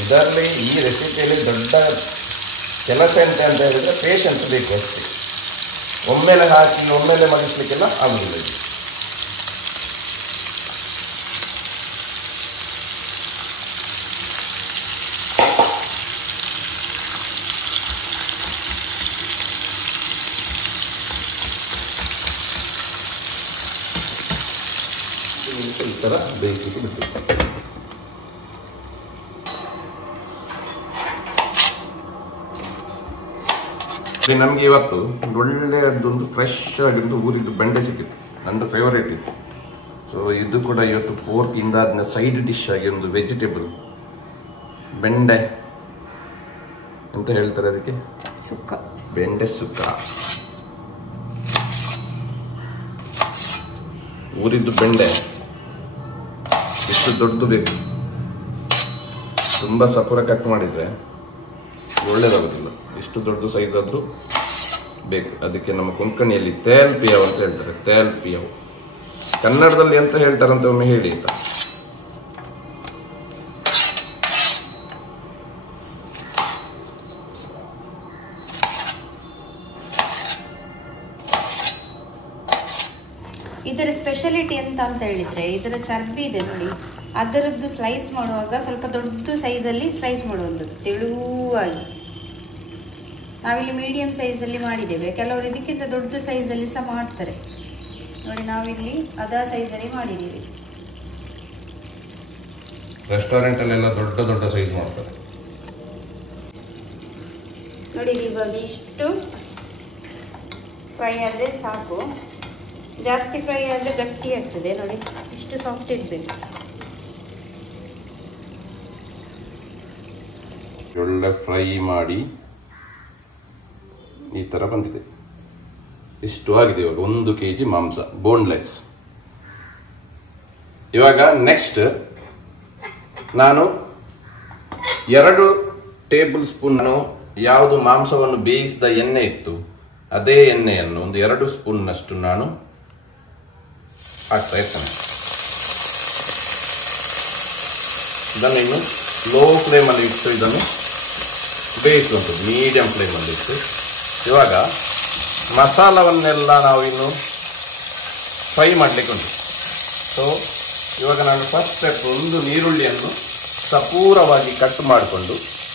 ಇದರಲ್ಲಿ ಈ ರೆಸಿಪಿಯಲ್ಲಿ ದೊಡ್ಡ ಕೆಲಸ ಎಂತ ಅಂತ ಹೇಳಿದ್ರೆ ಪೇಷನ್ಸ್ ಬೇಕು ಅಷ್ಟೇ. ಒಮ್ಮೆಲೆ ಹಾಕಿ ಒಮ್ಮೆಲೆ ಮಗಿಸ್ಲಿಕ್ಕೆಲ್ಲ ಆಗುದಿಲ್ಲ ಇದು. ಈ ಥರ ಬೇಯಿಸಲಿಕ್ಕೆ ಬಿಟ್ಟು ನಮಗೆ ಇವತ್ತು ಒಳ್ಳೆಯದೊಂದು ಫ್ರೆಶ್ ಆಗಿದ್ದು ಊರಿದ್ದು ಬೆಂಡೆ ಸಿಕ್ಕಿತ್ತು. ನನ್ನ ಫೇವರೇಟ್ ಇತ್ತು. ಸೊ ಇದು ಕೂಡ ಇವತ್ತು ಪೋರ್ಕ್ ಇಂದ ಅದನ್ನ ಸೈಡ್ ಡಿಶ್ ಆಗಿ ಒಂದು ವೆಜಿಟೇಬಲ್ ಬೆಂಡೆ ಅಂತ ಹೇಳ್ತಾರೆ ಅದಕ್ಕೆ, ಸುಕ್ಕ, ಬೆಂಡೆ ಸುಕ್ಕ. ಊರಿದ್ದು ಬೆಂಡೆ ಇಷ್ಟು ದೊಡ್ಡದು ಬೇಕು. ತುಂಬ ಸಪುರ ಕಟ್ ಮಾಡಿದರೆ ಒಳ್ಳೇದಾಗೋದಿಲ್ಲ. ಇಷ್ಟು ದೊಡ್ಡ ಸೈಜ್ ಆದರೂ ಬೇಕು. ಅದಕ್ಕೆ ನಮ್ಮ ಕೊಂಕಣಿಯಲ್ಲಿ ತೇಲ್ ಪಿಯವ್ ಅಂತ ಹೇಳ್ತಾರೆ. ತೇಲ್ ಪಿಯವ್ ಕನ್ನಡದಲ್ಲಿ ಎಂತ ಹೇಳ್ತಾರಂತ ಒಮ್ಮೆ ಹೇಳಿ ಅಂತ. ಇದರ ಸ್ಪೆಷಾಲಿಟಿ ಅಂತ ಹೇಳಿದ್ರೆ ಇದರ ಚರ್ಬಿ ಇದೆ ನೋಡಿ, ಅದರದ್ದು ಸ್ಲೈಸ್ ಮಾಡುವಾಗ ಸ್ವಲ್ಪ ದೊಡ್ಡ ಸೈಜಲ್ಲಿ ಸ್ಲೈಸ್ ಮಾಡುವಂಥದ್ದು, ತೆಳುವಾಗಿ. ನಾವಿಲ್ಲಿ ಮೀಡಿಯಂ ಸೈಜಲ್ಲಿ ಮಾಡಿದ್ದೇವೆ. ಕೆಲವರು ಇದಕ್ಕಿಂತ ದೊಡ್ಡ ಸೈಜಲ್ಲಿ ಸಹ ಮಾಡ್ತಾರೆ ನೋಡಿ. ನಾವಿಲ್ಲಿ ಅದ ಸೈಜಲ್ಲಿ ಮಾಡಿದ್ದೀವಿ. ರೆಸ್ಟೋರೆಂಟ್ ಅಲ್ಲೆಲ್ಲ ದೊಡ್ಡ ದೊಡ್ಡ ಸೈಜ್ ಮಾಡ್ತಾರೆ ನೋಡಿ. ಇವಾಗ ಇಷ್ಟು ಫ್ರೈ ಆದರೆ ಸಾಕು. ಜಾಸ್ತಿ ಫ್ರೈ ಆದರೆ ಗಟ್ಟಿ ಆಗ್ತದೆ ನೋಡಿ. ಇಷ್ಟು ಸಾಫ್ಟ್ ಇರಬೇಕು. ಒಳ್ಳೆ ಫ್ರೈ ಮಾಡಿ ಈ ಥರ ಬಂದಿದೆ. ಇಷ್ಟು ಆಗಿದೆ ಇವಾಗ 1 kg ಮಾಂಸ ಬೋನ್ಲೆಸ್. ಇವಾಗ ನೆಕ್ಸ್ಟ್ ನಾನು 2 ಟೇಬಲ್ ಸ್ಪೂನ್ ಯಾವುದು ಮಾಂಸವನ್ನು ಬೇಯಿಸಿದ ಎಣ್ಣೆ ಇತ್ತು ಅದೇ ಎಣ್ಣೆಯನ್ನು ಒಂದು 2 ಸ್ಪೂನ್ನಷ್ಟು ನಾನು ಹಾಕ್ತಾ ಇರ್ತೇನೆ. ಇದನ್ನು ಇನ್ನು ಲೋ ಫ್ಲೇಮಲ್ಲಿ ಇಟ್ಟು ಇದನ್ನು ಬೇಯಿಸುವಂಥದ್ದು, ಮೀಡಿಯಂ ಫ್ಲೇಮಲ್ಲಿ ಇಟ್ಟು. ಇವಾಗ ಮಸಾಲವನ್ನೆಲ್ಲ ನಾವು ಇನ್ನು ಫ್ರೈ ಮಾಡಲಿಕ್ಕೆ ಉಂಟು. ಸೊ ಇವಾಗ ನಾನು ಫಸ್ಟ್ ಸ್ಟೆಪ್ ಒಂದು ನೀರುಳ್ಳಿಯನ್ನು ಸಪೂರವಾಗಿ ಕಟ್ ಮಾಡಿಕೊಂಡು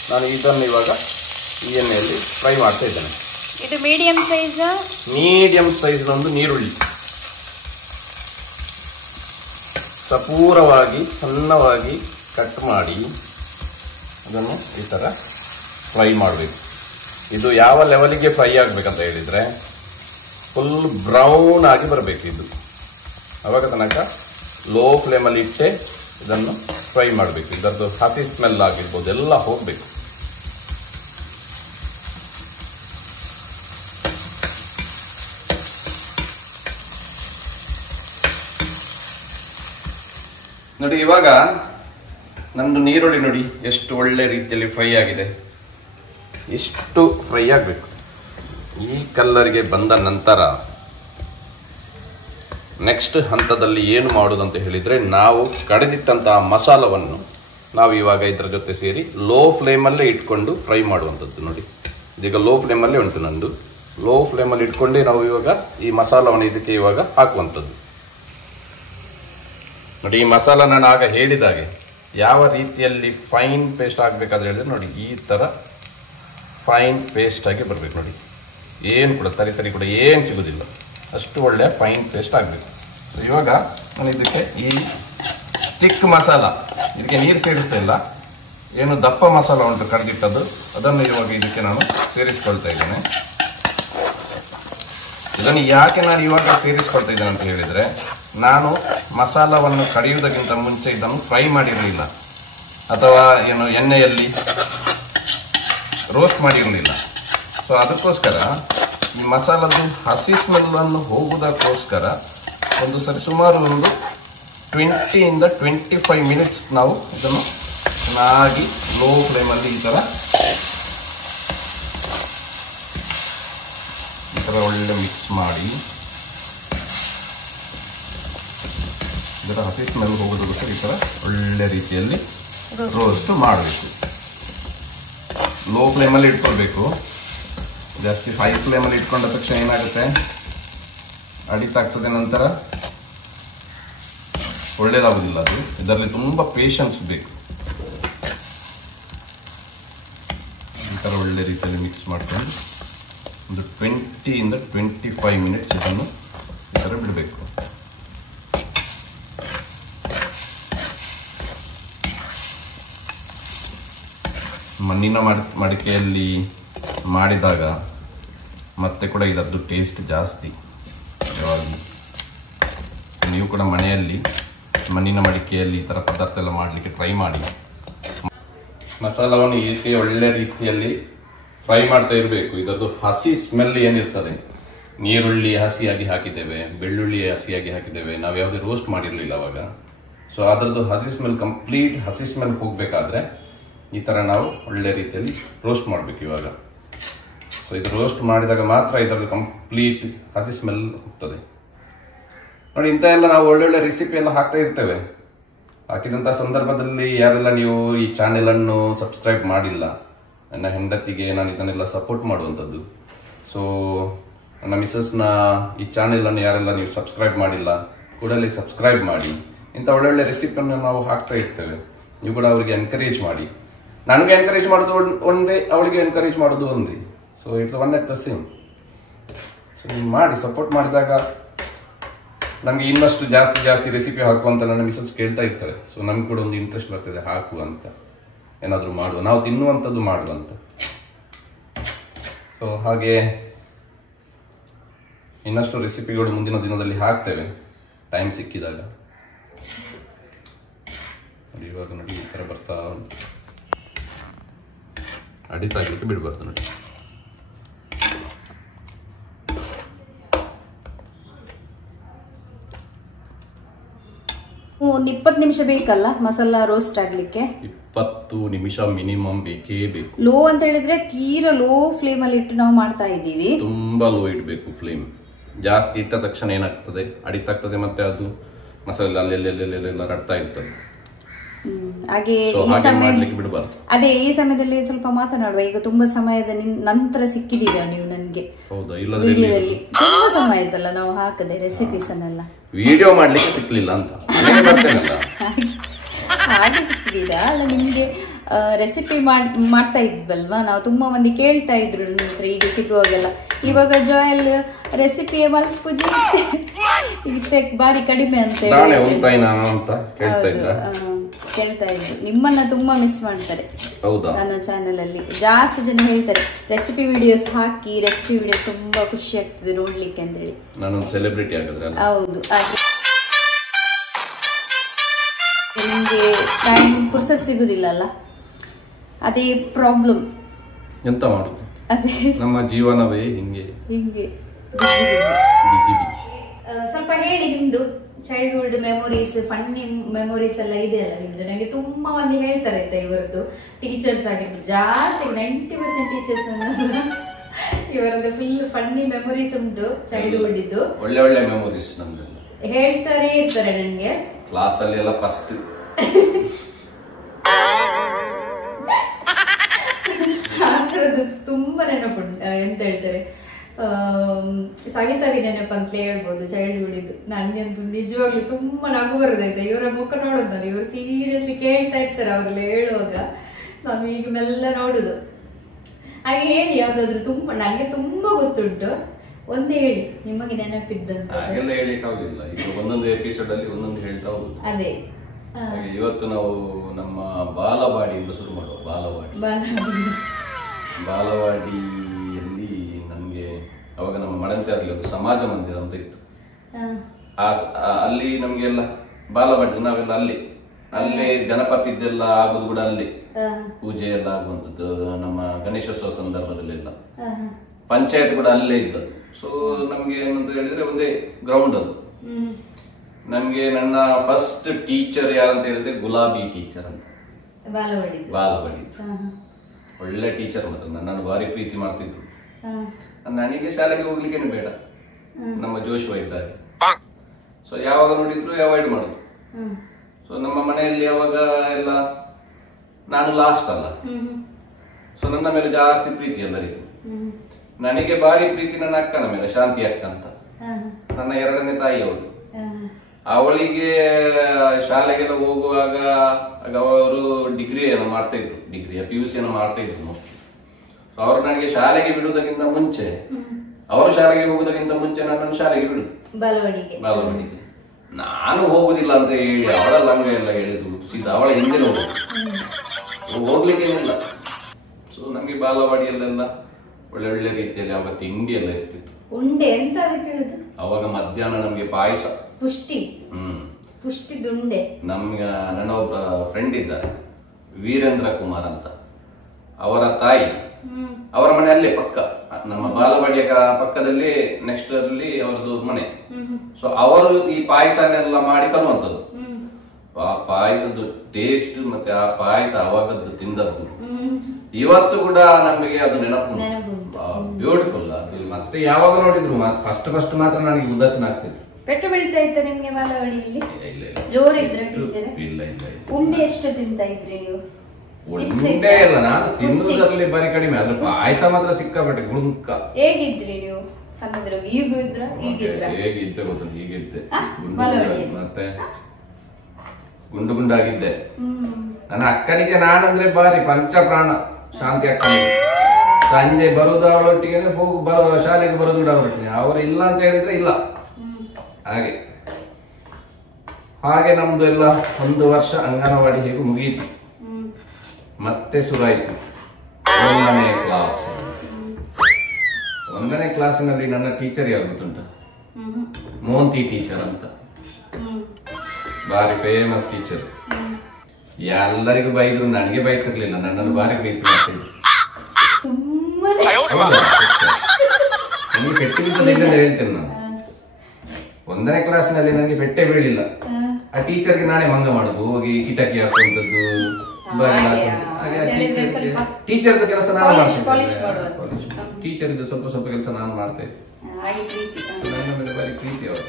ನಾನು ಇದನ್ನು ಇವಾಗ ಈ ಎಣ್ಣೆಯಲ್ಲಿ ಫ್ರೈ ಮಾಡ್ತಾ ಇದ್ದೇನೆ. ಇದು ಮೀಡಿಯಂ ಸೈಜ್ ಒಂದು ನೀರುಳ್ಳಿ ಸಪೂರವಾಗಿ ಸಣ್ಣವಾಗಿ ಕಟ್ ಮಾಡಿ ಅದನ್ನು ಈ ಥರ ಫ್ರೈ ಮಾಡಬೇಕು. ಇದು ಯಾವ ಲೆವೆಲಿಗೆ ಫ್ರೈ ಆಗಬೇಕಂತ ಹೇಳಿದರೆ ಫುಲ್ ಬ್ರೌನ್ ಆಗಿ ಬರಬೇಕು. ಇದು ಅವಾಗ ತನಕ ಲೋ ಫ್ಲೇಮಲ್ಲಿ ಇಟ್ಟೆ ಇದನ್ನು ಫ್ರೈ ಮಾಡಬೇಕು. ಇದರದ್ದು ಹಸಿ ಸ್ಮೆಲ್ ಆಗಿರ್ಬೋದು ಎಲ್ಲ ಹೋಗಬೇಕು. ನೋಡಿ ಇವಾಗ ನಮ್ದು ನೀರುಳ್ಳಿ ನೋಡಿ ಎಷ್ಟು ಒಳ್ಳೆ ರೀತಿಯಲ್ಲಿ ಫ್ರೈ ಆಗಿದೆ. ಇಷ್ಟು ಫ್ರೈ ಆಗಬೇಕು. ಈ ಕಲ್ಲರಿಗೆ ಬಂದ ನಂತರ ನೆಕ್ಸ್ಟ್ ಹಂತದಲ್ಲಿ ಏನು ಮಾಡೋದಂತ ಹೇಳಿದರೆ, ನಾವು ಕಡೆದಿಟ್ಟಂತಹ ಮಸಾಲವನ್ನು ನಾವು ಇವಾಗ ಇದರ ಜೊತೆ ಸೇರಿ ಲೋ ಫ್ಲೇಮಲ್ಲೇ ಇಟ್ಕೊಂಡು ಫ್ರೈ ಮಾಡುವಂಥದ್ದು. ನೋಡಿ ಇದೀಗ ಲೋ ಫ್ಲೇಮಲ್ಲೇ ಉಂಟು ನಂದು. ಲೋ ಫ್ಲೇಮಲ್ಲಿ ಇಟ್ಕೊಂಡೇ ನಾವು ಇವಾಗ ಈ ಮಸಾಲವನ್ನು ಇದಕ್ಕೆ ಇವಾಗ ಹಾಕುವಂಥದ್ದು. ನೋಡಿ ಈ ಮಸಾಲ ನಾನು ಆಗ ಹೇಳಿದಾಗೆ ಯಾವ ರೀತಿಯಲ್ಲಿ ಫೈನ್ ಪೇಸ್ಟ್ ಆಗಬೇಕಾದ್ರೆ ಹೇಳಿದ್ರೆ ನೋಡಿ ಈ ಥರ ಫೈನ್ ಪೇಸ್ಟ್ ಆಗಿ ಬರಬೇಕು. ನೋಡಿ ಏನು ಕೂಡ ತರಿ ಕೂಡ ಏನು ಸಿಗೋದಿಲ್ಲ, ಅಷ್ಟು ಒಳ್ಳೆಯ ಫೈನ್ ಪೇಸ್ಟ್ ಆಗಬೇಕು. ಸೊ ಇವಾಗ ನಾನು ಇದಕ್ಕೆ ಈ ತಿಕ್ ಮಸಾಲ, ಇದಕ್ಕೆ ನೀರು ಸೇರಿಸ್ತಾ ಇಲ್ಲ, ಏನು ದಪ್ಪ ಮಸಾಲ ಉಂಟು ಕರಗಿಟ್ಟದ್ದು, ಅದನ್ನು ಇವಾಗ ಇದಕ್ಕೆ ನಾನು ಸೇರಿಸ್ಕೊಳ್ತಾ ಇದ್ದೇನೆ. ಇದನ್ನು ಯಾಕೆ ನಾನು ಇವಾಗ ಸೇರಿಸ್ಕೊಳ್ತಾ ಇದ್ದೇನೆ ಅಂತ ಹೇಳಿದರೆ, ನಾನು ಮಸಾಲವನ್ನು ಕಡಿಯುವುದಕ್ಕಿಂತ ಮುಂಚೆ ಇದನ್ನು ಫ್ರೈ ಮಾಡಿರಲಿಲ್ಲ ಅಥವಾ ಏನು ಎಣ್ಣೆಯಲ್ಲಿ ರೋಸ್ಟ್ ಮಾಡಿರಲಿಲ್ಲ. ಸೊ ಅದಕ್ಕೋಸ್ಕರ ಈ ಮಸಾಲದ ಹಸಿ ಸ್ಮೆಲ್ಲನ್ನು ಹೋಗುವುದಕ್ಕೋಸ್ಕರ ಒಂದು ಸರಿ ಸುಮಾರು ಒಂದು 20-25 ಮಿನಿಟ್ಸ್ ನಾವು ಇದನ್ನು ಚೆನ್ನಾಗಿ ಲೋ ಫ್ಲೇಮಲ್ಲಿ ಈ ಥರ ಒಳ್ಳೆ ಮಿಕ್ಸ್ ಮಾಡಿ ಇದರ ಹಸಿ ಸ್ಮೆಲ್ ಹೋಗೋದಕ್ಕೋಸ್ಕರ ಈ ಥರ ಒಳ್ಳೆ ರೀತಿಯಲ್ಲಿ ರೋಸ್ಟ್ ಮಾಡಬೇಕು. ಲೋ ಫ್ಲೇಮಲ್ಲಿ ಇಟ್ಕೊಳ್ಬೇಕು. ಜಾಸ್ತಿ ಹೈ ಫ್ಲೇಮಲ್ಲಿ ಇಟ್ಕೊಂಡ ತಕ್ಷಣ ಏನಾಗುತ್ತೆ, ಅಡಿತಾಗ್ತದೆ, ನಂತರ ಒಳ್ಳೇದಾಗೋದಿಲ್ಲ ಅದು. ಇದರಲ್ಲಿ ತುಂಬ ಪೇಷನ್ಸ್ ಬೇಕು. ಈ ಥರ ಒಳ್ಳೆ ರೀತಿಯಲ್ಲಿ ಮಿಕ್ಸ್ ಮಾಡ್ಕೊಂಡು ಒಂದು 20-25 ಮಿನಿಟ್ಸ್ ಇದನ್ನು ಈ ಥರ ಬಿಡಬೇಕು. ಮಣ್ಣಿನ ಮಡಿಕೆಯಲ್ಲಿ ಮಾಡಿದಾಗ ಮತ್ತೆ ಕೂಡ ಇದರದ್ದು ಟೇಸ್ಟ್ ಜಾಸ್ತಿ. ಯಾವಾಗಲೂ ನೀವು ಕೂಡ ಮನೆಯಲ್ಲಿ ಮಣ್ಣಿನ ಮಡಿಕೆಯಲ್ಲಿ ಈ ಥರ ಪದಾರ್ಥ ಎಲ್ಲ ಮಾಡಲಿಕ್ಕೆ ಟ್ರೈ ಮಾಡಿ. ಮಸಾಲವನ್ನು ಈ ಒಳ್ಳೆ ರೀತಿಯಲ್ಲಿ ಫ್ರೈ ಮಾಡ್ತಾ ಇರಬೇಕು. ಇದರದ್ದು ಹಸಿ ಸ್ಮೆಲ್ ಏನಿರ್ತದೆ, ನೀರುಳ್ಳಿ ಹಸಿಯಾಗಿ ಹಾಕಿದ್ದೇವೆ, ಬೆಳ್ಳುಳ್ಳಿ ಹಸಿಯಾಗಿ ಹಾಕಿದ್ದೇವೆ, ನಾವು ಯಾವುದೇ ರೋಸ್ಟ್ ಮಾಡಿರಲಿಲ್ಲ ಅವಾಗ. ಸೊ ಅದರದ್ದು ಹಸಿ ಸ್ಮೆಲ್, ಕಂಪ್ಲೀಟ್ ಹಸಿ ಸ್ಮೆಲ್ ಹೋಗಬೇಕಾದ್ರೆ ಈ ಥರ ನಾವು ಒಳ್ಳೆ ರೀತಿಯಲ್ಲಿ ರೋಸ್ಟ್ ಮಾಡಬೇಕು ಇವಾಗ. ಸೊ ಇದು ರೋಸ್ಟ್ ಮಾಡಿದಾಗ ಮಾತ್ರ ಇದರದ್ದು ಕಂಪ್ಲೀಟ್ ಹಸಿ ಸ್ಮೆಲ್ ಹೋಗ್ತದೆ. ನೋಡಿ ಇಂಥ ಎಲ್ಲ ನಾವು ಒಳ್ಳೊಳ್ಳೆ ರೆಸಿಪಿ ಎಲ್ಲ ಹಾಕ್ತಾ ಇರ್ತೇವೆ. ಹಾಕಿದಂಥ ಸಂದರ್ಭದಲ್ಲಿ ಯಾರೆಲ್ಲ ನೀವು ಈ ಚಾನೆಲನ್ನು ಸಬ್ಸ್ಕ್ರೈಬ್ ಮಾಡಿಲ್ಲ, ನನ್ನ ಹೆಂಡತಿಗೆ ನಾನು ಇದನ್ನೆಲ್ಲ ಸಪೋರ್ಟ್ ಮಾಡುವಂಥದ್ದು. ಸೊ ನನ್ನ ಮಿಸಸ್ನ ಈ ಚಾನೆಲನ್ನು ಯಾರೆಲ್ಲ ನೀವು ಸಬ್ಸ್ಕ್ರೈಬ್ ಮಾಡಿಲ್ಲ, ಕೂಡಲೇ ಸಬ್ಸ್ಕ್ರೈಬ್ ಮಾಡಿ. ಇಂಥ ಒಳ್ಳೊಳ್ಳೆ ರೆಸಿಪಿಯನ್ನು ನಾವು ಹಾಕ್ತಾ ಇರ್ತೇವೆ. ನೀವು ಕೂಡ ಅವರಿಗೆ ಎನ್ಕರೇಜ್ ಮಾಡಿ. ನನಗೆ ಎನ್ಕರೇಜ್ ಮಾಡೋದು ಒಂದೇ, ಅವಳಿಗೆ ಎನ್ಕರೇಜ್ ಮಾಡೋದು ಒಂದೇ. So it's one at the same. So ನೀವು ಮಾಡಿ, ಸಪೋರ್ಟ್ ಮಾಡಿದಾಗ ನಮಗೆ ಇನ್ನಷ್ಟು ಜಾಸ್ತಿ ರೆಸಿಪಿ ಹಾಕು ಅಂತ ನನ್ನ ಮಿಸಸ್ ಕೇಳ್ತಾ ಇರ್ತಾರೆ. ಸೊ ನಮ್ಗೆ ಕೂಡ ಒಂದು ಇಂಟ್ರೆಸ್ಟ್ ಬರ್ತದೆ, ಹಾಕು ಅಂತ, ಏನಾದರೂ ಮಾಡುವ, ನಾವು ತಿನ್ನುವಂಥದ್ದು ಮಾಡುವ ಅಂತ. ಸೊ ಹಾಗೆ ಇನ್ನಷ್ಟು ರೆಸಿಪಿಗಳು ಮುಂದಿನ ದಿನದಲ್ಲಿ ಹಾಕ್ತೇವೆ ಟೈಮ್ ಸಿಕ್ಕಿದಾಗ. ಇವಾಗ ನೋಡಿ ಈ ಥರ ಬರ್ತಾ ಅಡಿತಾಗಲಿಕ್ಕೆ ಬಿಡಬಾರ್ದು. ನೋಡಿ ಒಂದು 20 ನಿಮಿಷ ಬೇಕಲ್ಲ ಮಸಾಲ ರೋಸ್ಟ್ ಆಗ್ಲಿಕ್ಕೆ? 20 ನಿಮಿಷ ಮಿನಿಮಮ್ ಬೇಕೇ ಬೇಕು. ಲೋ ಅಂತ ಹೇಳಿದ್ರೆ ತೀರಾ ಲೋ ಫ್ಲೇಮ್ ಅಲ್ಲಿ ಇಟ್ಟು ನಾವು ಮಾಡ್ತಾ ಇದ್ದೀವಿ. ತುಂಬಾ ಲೋ ಇಡಬೇಕು ಫ್ಲೇಮ್. ಜಾಸ್ತಿ ಇಟ್ಟ ತಕ್ಷಣ ಏನಾಗ್ತದೆ, ಅಡಿತಾಗ್ತದೆ, ಮತ್ತೆ ಅದು ಮಸಾಲೆ ಅಲ್ಲೆಲ್ಲ ರಡ್ತಾ ಇರ್ತದೆ. ಹಾಗೆ So, ಈ ಹಾಗೆ ಸಮಯ ಮಾಡ್ಲಿಕ್ಕೆ ಬಿಡಬಾರ್ದು. ಅದೇ ಈ ಸಮಯದಲ್ಲಿ ಸ್ವಲ್ಪ ಮಾತನಾಡುವ. ಈಗ ತುಂಬಾ ಸಮಯದ ನಂತರ ಸಿಕ್ಕಿದೀರ ನೀವು ನನಗೆ ಹೌದಾ? ಇಲ್ಲದ್ರೆ ವಿಡಿಯೋದಲ್ಲಿ ತುಂಬಾ ಸಮಯ ಆಯ್ತಲ್ಲ ನಾವು ಹಾಕದೆ ರೆಸಿಪೀಸ್ ಅನ್ನೆಲ್ಲ. ವಿಡಿಯೋ ಮಾಡ್ಲಿಕ್ಕೆ ಸಿಕ್ಲಿಲ್ಲ ಅಂತ ಹಾಗೆ ಸಿಕ್ಕಿದೀರಾ ಅಲ್ಲ? ನಿಮ್ಗೆ ರೆಸಿಪಿ ಮಾಡ್ತಾ ಇದ್ವಲ್ವಾ, ನಾವು ತುಂಬಾ ಮಂದಿ ಕೇಳ್ತಾ ಇದ್ರು ನಿಮ್ಮ ಹತ್ರ ಈಗ ಸಿಗುವಾಗೆಲ್ಲ. ಇವಾಗ ಜಾಯಲ್ ರೆಸಿಪಿ ಮಲ್ಪುಜಿ ಬಾರಿ ಕಡಿಮೆ ಅಂತ ಕೇಳ್ತಾ ಇದ್ರು. ನಿಮ್ಮನ್ನ ತುಂಬಾ ಮಿಸ್ ಮಾಡ್ತಾರೆ ನನ್ನ ಚಾನೆಲ್ ಅಲ್ಲಿ. ಜಾಸ್ತಿ ಜನ ಹೇಳ್ತಾರೆ ರೆಸಿಪಿ ವಿಡಿಯೋಸ್ ಹಾಕಿ, ರೆಸಿಪಿ ವಿಡಿಯೋಸ್ ತುಂಬಾ ಖುಷಿ ಆಗ್ತದೆ ನೋಡ್ಲಿಕ್ಕೆ ಅಂತ ಹೇಳಿ. ಹೌದು, ಹಾಗೆ ನಿಮ್ಗೆ ಟೈಮ್ ಪುರ್ಸತ್ ಸಿಗುದಿಲ್ಲ ಅಲ್ಲ, ಅದೇ ಪ್ರಾಬ್ಲಮ್. ಎಂತ ಮಾಡುದು, ಅದೇ ನಮ್ಮ ಜೀವನವೇ ಹಿಂಗೆ. ಸ್ವಲ್ಪ ಹೇಳಿ ನಿಮ್ದು ಚೈಲ್ಡ್ಹುಡ್ ಮೆಮೊರೀಸ್, ಫನ್ನಿ ಮೆಮೊರೀಸ್ ಎಲ್ಲ ಇದೆಯಲ್ಲ ನಿಮ್ದು. ನನಗೆ ತುಂಬಾ ಮಂದಿ ಹೇಳ್ತಾರೆ ಆಯ್ತಾ, ಇವರದ್ದು ಟೀಚರ್ಸ್ ಆಗಿರ್ಬೋದು, ಜಾಸ್ತಿ 90% ಟೀಚರ್ಸ್ ಇವರದ್ದು ಫುಲ್ ಫನ್ನಿ ಮೆಮೊರೀಸ್ ಉಂಟು ಚೈಲ್ಡ್ಹುಡ್ ಇದ್ದು. ಒಳ್ಳೆ ಒಳ್ಳೆ ಮೆಮೊರೀಸ್ ನಮ್ದೆಲ್ಲ ಹೇಳ್ತಾರೆ ಇರ್ತಾರೆ ನನಗೆ. ಕ್ಲಾಸ್ ಅಲ್ಲಿ ಎಲ್ಲ ಫಸ್ಟ್ ತುಂಬಾ ನೆನಪುಂಟು. ಎಂತ ಹೇಳ್ತಾರೆ, ಸಾಗಿ ನೆನಪು ಅಂತ ಹೇಳ್ಬೋದು ಚೈಲ್ಡ್ಹುಡ್ ಇದ್ದು. ನನ್ಗಂತೂ ನಿಜವಾಗ್ಲೂ ತುಂಬಾ ನಗು ಬರೋದೈತೆ ಇವರ ಮುಖ ನೋಡೋದು. ನಾನು ಇವರು ಸೀರಿಯಸ್ಲಿ ಕೇಳ್ತಾ ಇರ್ತಾರೆ ಅವ್ರೆಲ್ಲ ಹೇಳುವಾಗ, ನಾನು ಈಗ ಮೆಲ್ಲ ನೋಡುದು. ಹಾಗೆ ಹೇಳಿ ಯಾವ್ದಾದ್ರು. ತುಂಬಾ ನನಗೆ ತುಂಬಾ ಗೊತ್ತುಂಟು, ಒಂದೇ ಹೇಳಿ ನಿಮಗೆ ನೆನಪಿದ್ದಂತ. ಒಂದೊಂದು ಎಪಿಸೋಡ್ ಅಲ್ಲಿ ಒಂದೊಂದು ಹೇಳ್ತಾ ಹೋಗುದು. ಅದೇ ಇವತ್ತು ನಾವು ನಮ್ಮ ಬಾಲವಾಡಿಯಿಂದ ಶುರು ಮಾಡುವ. ಬಾಲವಾಡಿಯಲ್ಲಿ ನಮ್ಗೆ ಅವಾಗ ನಮ್ಮ ಮಡಂತೆಯಲ್ಲಿ ಒಂದು ಸಮಾಜ ಮಂದಿರ ಅಂತ ಇತ್ತು. ಅಲ್ಲಿ ನಮ್ಗೆಲ್ಲ ಬಾಲವಾಡಿ ನಾವೆಲ್ಲ ಅಲ್ಲೇ ಗಣಪತಿದ್ದೆಲ್ಲ ಆಗುದು ಕೂಡ ಅಲ್ಲಿ, ಪೂಜೆ ಎಲ್ಲ ಆಗುವಂತದ್ದು. ನಮ್ಮ ಗಣೇಶೋತ್ಸವ ಸಂದರ್ಭದಲ್ಲೆಲ್ಲ ಪಂಚಾಯತ್ ಕೂಡ ಅಲ್ಲೇ ಇದ್ದದ್ದು. ಸೊ ನಮ್ಗೆ ಏನಂತ ಹೇಳಿದ್ರೆ ಒಂದೇ ಗ್ರೌಂಡ್ ಅದು. ನಮ್ಗೆ ನನ್ನ ಫಸ್ಟ್ ಟೀಚರ್ ಯಾರಂತ ಹೇಳಿದ್ರೆ ಗುಲಾಬಿ ಟೀಚರ್ ಅಂತ, ಬಾಲವಾಡಿ. ಒಳ್ಳೆ ಟೀಚರ್ ಮಾತ್ರ, ನನ್ನನ್ನು ಭಾರಿ ಪ್ರೀತಿ ಮಾಡ್ತಿದ್ರು. ನನಗೆ ಶಾಲೆಗೆ ಹೋಗ್ಲಿಕ್ಕೇನು ಬೇಡ, ನಮ್ಮ ಜೋಶುವ ಇದ್ದಾರೆ. ಸೊ ಯಾವಾಗ ನೋಡಿದ್ರು ಅವಾಯ್ಡ್ ಮಾಡುದು. ಸೊ ನಮ್ಮ ಮನೆಯಲ್ಲಿ ಯಾವಾಗ ಎಲ್ಲ ನಾನು ಲಾಸ್ಟ್ ಅಲ್ಲ, ಸೊ ನನ್ನ ಮೇಲೆ ಜಾಸ್ತಿ ಪ್ರೀತಿ ಎಲ್ಲರಿಗೂ. ನನಗೆ ಭಾರಿ ಪ್ರೀತಿ ನನ್ನ ಅಕ್ಕನ ಮೇಲೆ, ಶಾಂತಿ ಅಕ್ಕ ಅಂತ, ನನ್ನ 2ನೇ ತಾಯಿ ಅವಳು. ಅವಳಿಗೆ ಶಾಲೆಗೆಲ್ಲ ಹೋಗುವಾಗ ಅವರು ಡಿಗ್ರಿಯನ್ನು ಮಾಡ್ತಾ ಇದ್ರು, PUC ಮಾಡ್ತಾ ಇದ್ರು ಮೋಸ್ಟ್ಲಿ. ಸೊ ಅವರು ನನಗೆ ಶಾಲೆಗೆ ಬಿಡುವುದಕ್ಕಿಂತ ಮುಂಚೆ, ಅವರು ಶಾಲೆಗೆ ಹೋಗುವುದಕ್ಕಿಂತ ಮುಂಚೆ ನನ್ನನ್ನು ಶಾಲೆಗೆ ಬಿಡುದು ಬಾಲವಾಡಿಗೆ. ನಾನು ಹೋಗುದಿಲ್ಲ ಅಂತ ಹೇಳಿ ಅವಳ ಲಂಗ ಎಲ್ಲ ಹೇಳಿದ್ರು, ಸೀದಾ ಅವಳ ಹಿಂದೆ ಹೋಗ್ಲಿಕ್ಕೇನಿಲ್ಲ. ಸೊ ನಮ್ಗೆ ಬಾಲವಾಡಿಯಲ್ಲೆಲ್ಲ ಒಳ್ಳೆ ಒಳ್ಳೆ ರೀತಿಯಲ್ಲಿ ಅವಾಗ ತಿಂಡಿ ಎಲ್ಲ ಇರ್ತಿತ್ತು. ಅವಾಗ ಮಧ್ಯಾಹ್ನ ನಮ್ಗೆ ಪಾಯಸ, ಪುಷ್ಟಿದುಂಡೆ. ನನ್ನ ಒಬ್ಬ ಫ್ರೆಂಡ್ ಇದ್ದಾರೆ, ವೀರೇಂದ್ರ ಕುಮಾರ್ ಅಂತ. ಅವರ ತಾಯಿ, ಅವರ ಮನೆ ಅಲ್ಲೇ ಪಕ್ಕ, ನಮ್ಮ ಬಾಲವಾಡಿಯ ಪಕ್ಕದಲ್ಲಿ ನೆಕ್ಸ್ಟ್ ಅಲ್ಲಿ ಅವರದ್ದು ಮನೆ. ಸೊ ಅವರು ಈ ಪಾಯಸನೆಲ್ಲ ಮಾಡಿ ತರುವಂತದ್ದು. ಆ ಪಾಯಸದ ಟೇಸ್ಟ್ ಮತ್ತೆ ಆ ಪಾಯಸ ಅವಾಗದ್ದು ತಿಂದದ್ದು ಇವತ್ತು ಕೂಡ ನಮಗೆ ಅದು ನೆನಪು. ಬ್ಯೂಟಿಫುಲ್ ಅದು. ಮತ್ತೆ ಯಾವಾಗ ನೋಡಿದ್ರು ಫಸ್ಟ್ ಮಾತ್ರ ನನಗೆ ಉದಾಸೀನ ಆಗ್ತಿತ್ತು. ಪೆಟ್ಟು ಬೀಳ್ತಾ ಇತ್ತ ನಿಮ್ಗೆ ಬಾಲವಾಡಿಯಲ್ಲಿ? ಜೋರಿದ್ರ ಟೀಚರ್? ಇಲ್ಲ. ಉಂಡೆ ಎಷ್ಟು ತಿಂತಾ ಇದ್ರಿ ನೀವು? ಉಂಡೆ ಇಲ್ಲ, ನಾನು ತಿನ್ನುವುದರಲ್ಲಿ ಬರೀ ಕಡಿಮೆ, ಆದ್ರೆ ಪಾಯಸ ಮಾತ್ರ ಸಿಕ್ಕಾಪಟ್ಟೆ ಗುಣಕ. ಹೇಗಿದ್ರಿ ನೀವು ಸಣ್ಣದ್ರ? ಹೇಗಿದ್ದೆ ಗೊತ್ತಿಲ್ಲ, ಹೀಗಿದ್ದೆ. ಮತ್ತೆ ಗುಂಡು ಗುಂಡಾಗಿದ್ದೆ. ನನ್ನ ಅಕ್ಕನಿಗೆ ನಾನಂದ್ರೆ ಬಾರಿ ಪಂಚಪ್ರಾಣ, ಶಾಂತಿ ಅಕ್ಕನಿಗೆ. ಸಂಜೆ ಬರುದು ಅವಳೊಟ್ಟಿಗೆ, ಶಾಲೆಗೆ ಬರುದು ಕೂಡ ಅವರೊಟ್ಟಿಗೆ. ಅವರು ಇಲ್ಲ ಅಂತ ಹೇಳಿದ್ರೆ ಇಲ್ಲ. ಹಾಗೆ ನಮ್ದು ಎಲ್ಲ 1 ವರ್ಷ ಅಂಗನವಾಡಿ ಹೇಗೂ ಮುಗಿಯಿತು. ಮತ್ತೆ ಶುರುವಾಯಿತು 1ನೇ ಕ್ಲಾಸ್. 1ನೇ ಕ್ಲಾಸಿನಲ್ಲಿ ನನ್ನ ಟೀಚರ್ ಯಾರು ಗೊತ್ತುಂಟ? ಮೋಂತಿ ಟೀಚರ್ ಅಂತ, ಬಾರಿ ಫೇಮಸ್ ಟೀಚರ್. ಎಲ್ಲರಿಗೂ ಬೈದ್ರು, ನನಗೆ ಬೈತಿರ್ಲಿಲ್ಲ, ನನ್ನನ್ನು ಬಾರಿ ಪ್ರೀತಿ ಮಾಡ್ತಿದ್ರು. ನನಗೆ ಪೆಟ್ಟು ಬಿದ್ದದಿಂದ ಹೇಳ್ತೇನೆ ನಾನು. 1ನೇ ಕ್ಲಾಸಿನಲ್ಲಿ ನನಗೆ ಪೆಟ್ಟೆ ಬೀಳಿಲ್ಲ. ಆ ಟೀಚರ್ಗೆ ನಾನೇ ಮಂಗ ಮಾಡುದು, ಹೋಗಿ ಕಿಟಕಿ ಹಾಕುವಂಥದ್ದು, ಟೀಚರ್ ಕೆಲಸ ನಾನು ಮಾಡ್ತಿದ್ದೆ. ಟೀಚರ್ ಇದ್ದು ಸ್ವಲ್ಪ ಕೆಲಸ ನಾನು ಮಾಡ್ತಾ ಇದ್ದೆ. ನನ್ನ ಮೇಲೆ ಬಾರಿ ಪ್ರೀತಿ ಅವರು.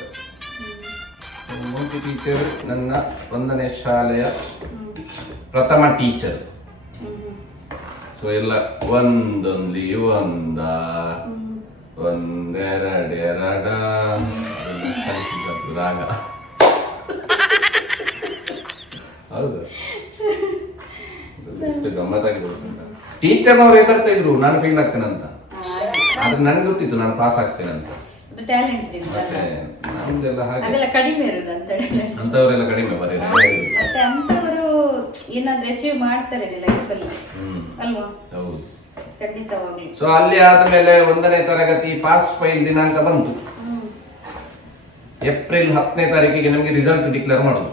ಮೂರ್ತಿ ಟೀಚರ್ ನನ್ನ 1ನೇ ಶಾಲೆಯ ಪ್ರಥಮ ಟೀಚರ್. ಸೊ ಎಲ್ಲ ಒಂದೊಂದು ಒಂದ ಒಂದೆರಡೆರಡ ಕಲಿಸಿದ್ದು ರಾಗ. ಹೌದು, ಎಷ್ಟು ಗಮ್ಮತ್ತಾಗಿ ಗೊತ್ತುಂಟ. ಟೀಚರ್ನವ್ರು ಎದುರ್ತಾ ಇದ್ರು ನಾನು ಫೇಲ್ ಆಗ್ತೇನಂತ. ಆದ್ರೆ ನನ್ಗೆ ಗೊತ್ತಿತ್ತು ನಾನು ಪಾಸ್ ಆಗ್ತೇನಂತ. ನಮ್ದೆಲ್ಲ ಹಾಗೆ ಕಡಿಮೆ ಅಂತವರೆಲ್ಲ ಕಡಿಮೆ ಬರೀ ಮತ್ತೆ ಅಂತವರು ಏನಾದ್ರೂ ಅಚೀವ್ ಮಾಡ್ತಾರೆ ಲೈಫ್ ಅಲ್ಲಿ ಅಲ್ವಾ? ಹೌದು, ಖಂಡಿತವಾಗ್ಲಿ. ಸೊ ಅಲ್ಲಿ ಆದ್ಮೇಲೆ 1ನೇ ತರಗತಿ ಪಾಸ್ ಫೈಲ್ ದಿನಾಂಕ ಬಂತು. ಏಪ್ರಿಲ್ 10ನೇ ತಾರೀಕಿಗೆ ನಮ್ಗೆ ರಿಸಲ್ಟ್ ಡಿಕ್ಲೇರ್ ಮಾಡೋದು.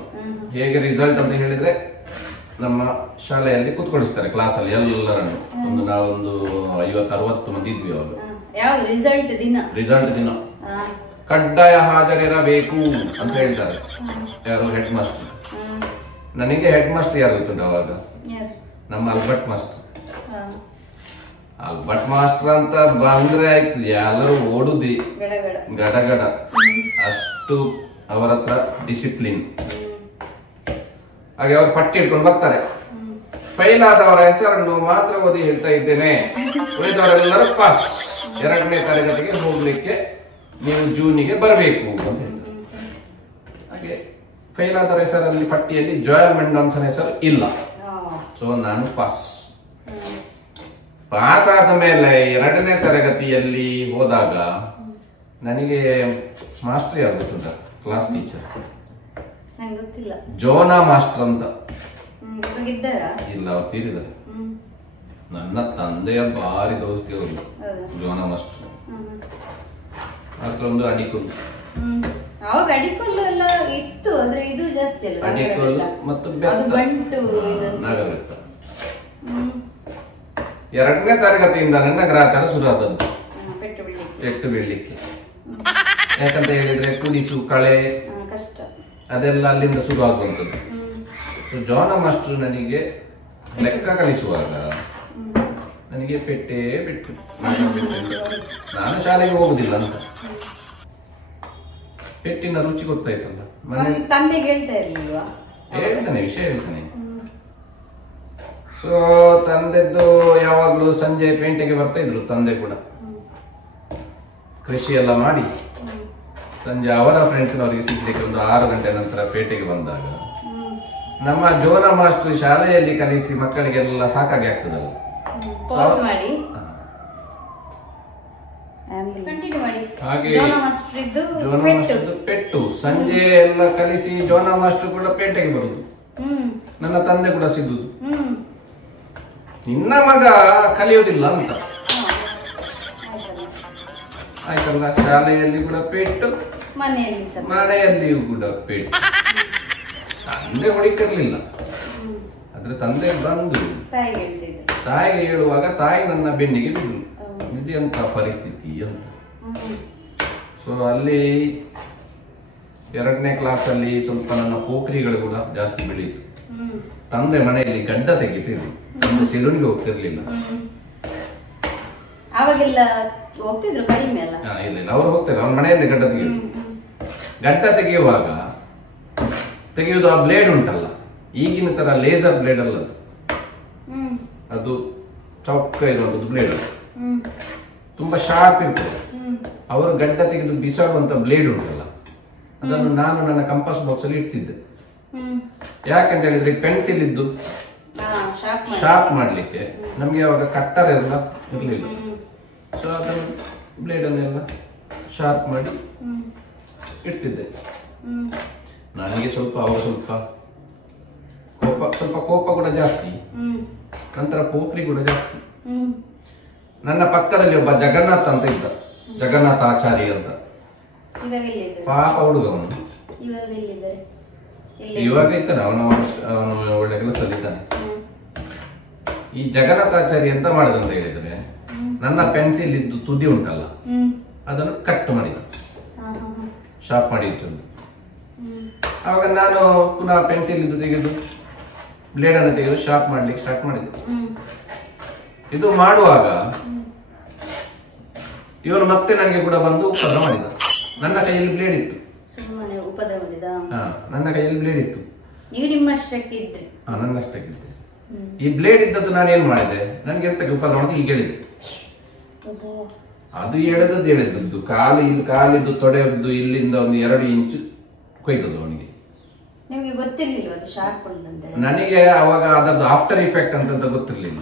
ಹೇಗೆ ರಿಸಲ್ಟ್ ಅಂತ ಹೇಳಿದ್ರೆ ನಮ್ಮ ಶಾಲೆಯಲ್ಲಿ ಕೂತ್ಕೊಳಿಸ್ತಾರೆ ಕ್ಲಾಸ್ ಅಲ್ಲಿ ಎಲ್ಲರನ್ನು. ನಾವೊಂದು 50-60 ಮಂದಿ ಇದ್ವಿ ಅವಾಗ. ಯಾವ ರಿಸಲ್ಟ್ ದಿನ? ರಿಸಲ್ಟ್ ದಿನ ಕಡ್ಡಾಯ ಹಾಜರಿರಬೇಕು ಅಂತ ಹೇಳ್ತಾರೆ. ಯಾರು? Head master. ನನಗೆ ಹೆಡ್ ಮಾಸ್ಟರ್ ಯಾರು ಗೊತ್ತುಂಟು ಅವಾಗ? ನಮ್ಮ ಅಲ್ಬರ್ಟ್ ಮಾಸ್ಟರ್. ಅಲ್ಬರ್ಟ್ ಮಾಸ್ಟರ್ ಅಂತ ಬಂದ್ರೆ ಆಯ್ತು ಎಲ್ಲರೂ ಓಡುದಿ ಗಡಗಡ. ಅಷ್ಟು ಅವರ ಹತ್ರ ಡಿಸಿಪ್ಲಿನ್. ಹಾಗೆ ಅವ್ರು ಪಟ್ಟಿ ಇಟ್ಕೊಂಡು ಬರ್ತಾರೆ. ಫೈಲ್ ಆದವರ ಹೆಸರನ್ನು ಮಾತ್ರ ಓದಿ ಹೇಳ್ತಾ ಇದ್ದೇನೆ, ಉಳಿದವರೆಲ್ಲರೂ ಪಾಸ್. 2ನೇ ತರಗತಿಗೆ ಹೋಗ್ಲಿಕ್ಕೆ ನೀವು ಜೂನಿಗೆ ಬರಬೇಕು ಅಂತ ಹೇಳ್ತಾರೆ. ಹಾಗೆ ಫೈಲ್ ಆದವರ ಹೆಸರಲ್ಲಿ ಪಟ್ಟಿಯಲ್ಲಿ ಜೋಯಲ್ ಮೆಂಡಾನ್ಸನ್ ಹೆಸರು ಇಲ್ಲ. ಸೊ ನಾನು ಪಾಸ್. ಪಾಸ್ ಆದ ಮೇಲೆ 2ನೇ ತರಗತಿಯಲ್ಲಿ ಹೋದಾಗ ನನಗೆ ಮಾಸ್ಟರ್ ಯಾರು ಗೊತ್ತುಂಟ? ಕ್ಲಾಸ್ ಟೀಚರ್ ಜೋನಾ ಮಾಸ್ಟರ್ ಅಂತ. ಇಲ್ಲ, ಅವ್ರು ತೀರಿದ್ದಾರೆ. ನನ್ನ ತಂದೆಯ ಭಾರಿ ದೋಸ್ತಿ ಅವರು ಜೋನಾ ಮಾಸ್ಟರ್. ಮಾತ್ರ ಒಂದು ಅಡಿಕೊಲ್ ಅಡಿಕೊಲ್ ಮತ್ತು ನಾಗಬೆತ್ತ. 2ನೇ ತರಗತಿಯಿಂದ ನನ್ನ ಗ್ರಾಚಾರ ಶುರು ಆದದ್ದು ಪೆಟ್ಟು ಬೀಳ್ಲಿಕ್ಕೆ. ಯಾಕಂತ ಹೇಳಿದ್ರೆ ಕುಡಿಸು ಕಳೆ ಅದೆಲ್ಲ ಅಲ್ಲಿಂದ ಶುರು ಆಗುವಂಥದ್ದು. ಜೋನಾ ಮಾಸ್ಟರ್ ನನಗೆ ಲೆಕ್ಕ ಕಲಿಸುವಾಗ ನನಗೆ ಪೆಟ್ಟೇ ಬಿಟ್ಟು ನಾನು ಶಾಲೆಗೆ ಹೋಗುದಿಲ್ಲ ಅಂತ. ಪೆಟ್ಟಿನ ರುಚಿ ಗೊತ್ತಾಯ್ತಲ್ಲ. ಹೇಳ್ತಾನೆ, ವಿಷಯ ಹೇಳ್ತಾನೆ. ಸೊ ತಂದೆದ್ದು ಯಾವಾಗ್ಲೂ ಸಂಜೆ ಪೇಂಟೆಗೆ ಬರ್ತಾ ಇದ್ರು. ತಂದೆ ಕೂಡ ಕೃಷಿ ಎಲ್ಲ ಮಾಡಿ ಸಂಜೆ ಅವರ ಫ್ರೆಂಡ್ಸ್ನವರಿಗೆ ಸಿಗ್ಲಿಕ್ಕೆ ಒಂದು 6 ಗಂಟೆ ನಂತರ ಪೇಟೆಗೆ ಬಂದಾಗ ನಮ್ಮ ಜೋನಾ ಮಾಸ್ಟರ್ ಶಾಲೆಯಲ್ಲಿ ಕಲಿಸಿ ಮಕ್ಕಳಿಗೆಲ್ಲ ಸಾಕಾಗಿ ಆಗ್ತದಲ್ಲ. ಹಾಗೆ ಜೋನಾ ಮಾಸ್ಟರ್ ಪೆಟ್ಟು ಸಂಜೆ ಎಲ್ಲ ಕಲಿಸಿ ಜೋನಾ ಮಾಸ್ಟರ್ ಕೂಡ ಪೇಟೆಗೆ ಬರುದು. ನನ್ನ ತಂದೆ ಕೂಡ ಸಿದ್ದುದು, ನಿನ್ನ ಮಗ ಕಲಿಯೋದಿಲ್ಲ ಅಂತ. ಆಯ್ತಲ್ಲ, ಶಾಲೆಯಲ್ಲಿ ಕೂಡ ಪೆಟ್ಟು, ಮನೆಯಲ್ಲಿಯೂ ಕೂಡ ಪೆಟ್ಟು. ತಂದೆ ಹೊಡಿತಿರ್ಲಿಲ್ಲ, ಆದ್ರೆ ತಂದೆ ಬಂದು ತಾಯಿಗೆ ಹೇಳುವಾಗ ತಾಯಿ ನನ್ನ ಬೆನ್ನಿಗೆ ಬಿದ್ದು ಇದೆಂತ ಪರಿಸ್ಥಿತಿ ಅಂತ. ಸೊ ಅಲ್ಲಿ 2ನೇ ಕ್ಲಾಸ್ ಅಲ್ಲಿ ಸ್ವಲ್ಪ ನನ್ನ ಪೋಖ್ರಿಗಳು ಕೂಡ ಜಾಸ್ತಿ ಬೆಳೀತು. ತಂದೆ ಮನೆಯಲ್ಲಿ ಗಡ್ಡ ತೆಗಿತಿದ್ರು, ತಂದೆ ಸೆಲೂನ್ಗೆ ಹೋಗ್ತಿರ್ಲಿಲ್ಲ. ಇಲ್ಲ, ಅವ್ರು ಹೋಗ್ತಾರೆ, ಅವ್ರ ಮನೆಯಲ್ಲಿ ಗಡ್ಡ ತೆಗೆಯುದು. ಗಡ್ಡ ತೆಗೆಯುವಾಗ ತೆಗೆಯುವುದು ಆ ಬ್ಲೇಡ್ ಉಂಟಲ್ಲ, ಈಗಿನ ತರ ಲೇಸರ್ ಬ್ಲೇಡ್ ಅಲ್ಲ, ಅದು ಚೌಕ ಇರುವಂತದ್ದು ಬ್ಲೇಡ್, ತುಂಬಾ ಶಾರ್ಪ್ ಇರ್ತದೆ. ಅವರು ಗಡ್ಡ ತೆಗೆದು ಬಿಸಾಡುವಂತ ಬ್ಲೇಡ್ ಉಂಟಲ್ಲ, ಅದನ್ನು ನಾನು ನನ್ನ ಕಂಪಾಸ್ ಬಾಕ್ಸ್ ಅಲ್ಲಿ ಇಡ್ತಿದ್ದೆ. ಯಾಕಂತ ಹೇಳಿದ್ರೆ ಪೆನ್ಸಿಲ್ ಇದ್ದು ಶಾರ್ಪ್ ಮಾಡ್ಲಿಕ್ಕೆ ನಮ್ಗೆ ಅವಾಗ ಕಟ್ಟರ್ ಎಲ್ಲ ಇರ್ಲಿಲ್ಲ. ಸೊ ಅದನ್ನು ಬ್ಲೇಡ್ ಅನ್ನೆಲ್ಲ ಶಾರ್ಪ್ ಮಾಡಿ ಇಡ್ತಿದ್ದೆ. ನನಗೆ ಸ್ವಲ್ಪ ಅವಾಗ ಸ್ವಲ್ಪ ಕೋಪ ಕೂಡ ಜಾಸ್ತಿ, ನಂತರ ಪೋಖ್ರಿ ಕೂಡ ಜಾಸ್ತಿ. ನನ್ನ ಪಕ್ಕದಲ್ಲಿ ಒಬ್ಬ ಜಗನ್ನಾಥ ಅಂತ ಇದ್ದ, ಜಗನ್ನಾಥ ಆಚಾರ್ಯ ಅಂತ. ಪಾಪ ಹುಡುಗ ಅವನು. ಇವಾಗ ಇದ್ದಾನೆ, ಅವನು ಒಳ್ಳೆ ಕೆಲಸದಲ್ಲಿ ಇದ್ದಾನೆ. ಈ ಜಗನ್ನಾಥಾಚಾರ್ಯ ಎಂತ ಮಾಡಿದ ಅಂತ ಹೇಳಿದ್ರೆ, ನನ್ನ ಪೆನ್ಸಿಲ್ ಇದ್ದು ತುದಿ ಉಂಟಲ್ಲ ಅದನ್ನು ಕಟ್ ಮಾಡಿದ, ಶಾರ್ಪ್ ಮಾಡಿ ಇಟ್ಟದ್ದು. ಆವಾಗ ನಾನು ಪುನಃ ಪೆನ್ಸಿಲ್ ಇದ್ದು ತೆಗೆದು ಬ್ಲೇಡ್ ಅನ್ನು ತೆಗೆದು ಶಾರ್ಪ್ ಮಾಡ್ಲಿಕ್ಕೆ ಸ್ಟಾರ್ಟ್ ಮಾಡಿದೆ. ಇದು ಮಾಡುವಾಗ ಇವನು ಮತ್ತೆ ನನಗೆ ಕೂಡ ಬಂದು ಉಪದ್ರ ಮಾಡಿದ. ನನ್ನ ಕೈಯಲ್ಲಿ ಬ್ಲೇಡ್ ಇತ್ತು, ಉಪದ್ರವದ ನನ್ನ ಕೈಯಲ್ಲಿ ಬ್ಲೇಡ್ ಇತ್ತು. ನೀವು ನಿಮ್ಮಷ್ಟಕ್ಕೆ ಇದ್ರಿ? ನನ್ನಷ್ಟಕ್ಕಿದ್ದೆ. ಈ ಬ್ಲೇಡ್ ಇದ್ದದ್ದು ನಾನು ಏನ್ ಮಾಡಿದೆ, ನನ್ಗೆ ಎಂತಕ್ಕೆ ಉಪದ್ರ ಅಂತ ಈಗ ಹೇಳಿದೆ. ಅದು ಎಳೆದದ್ದು ಕಾಲಿದ್ದು ತೊಡೆಯದ್ದು ಇಲ್ಲಿಂದ ಒಂದು 2 ಇಂಚು ಕೊಯ್ದದ್ದು ಅವನಿಗೆ. ನಿಮಗೆ ಗೊತ್ತಿರ್ಲಿಲ್ಲ ಅದು ಶಾರ್ಪ್ ಉಂಟಂತ? ನನಗೆ ಅವಾಗ ಅದರದ್ದು ಆಫ್ಟರ್ ಇಫೆಕ್ಟ್ ಅಂತ ಗೊತ್ತಿರ್ಲಿಲ್ಲ.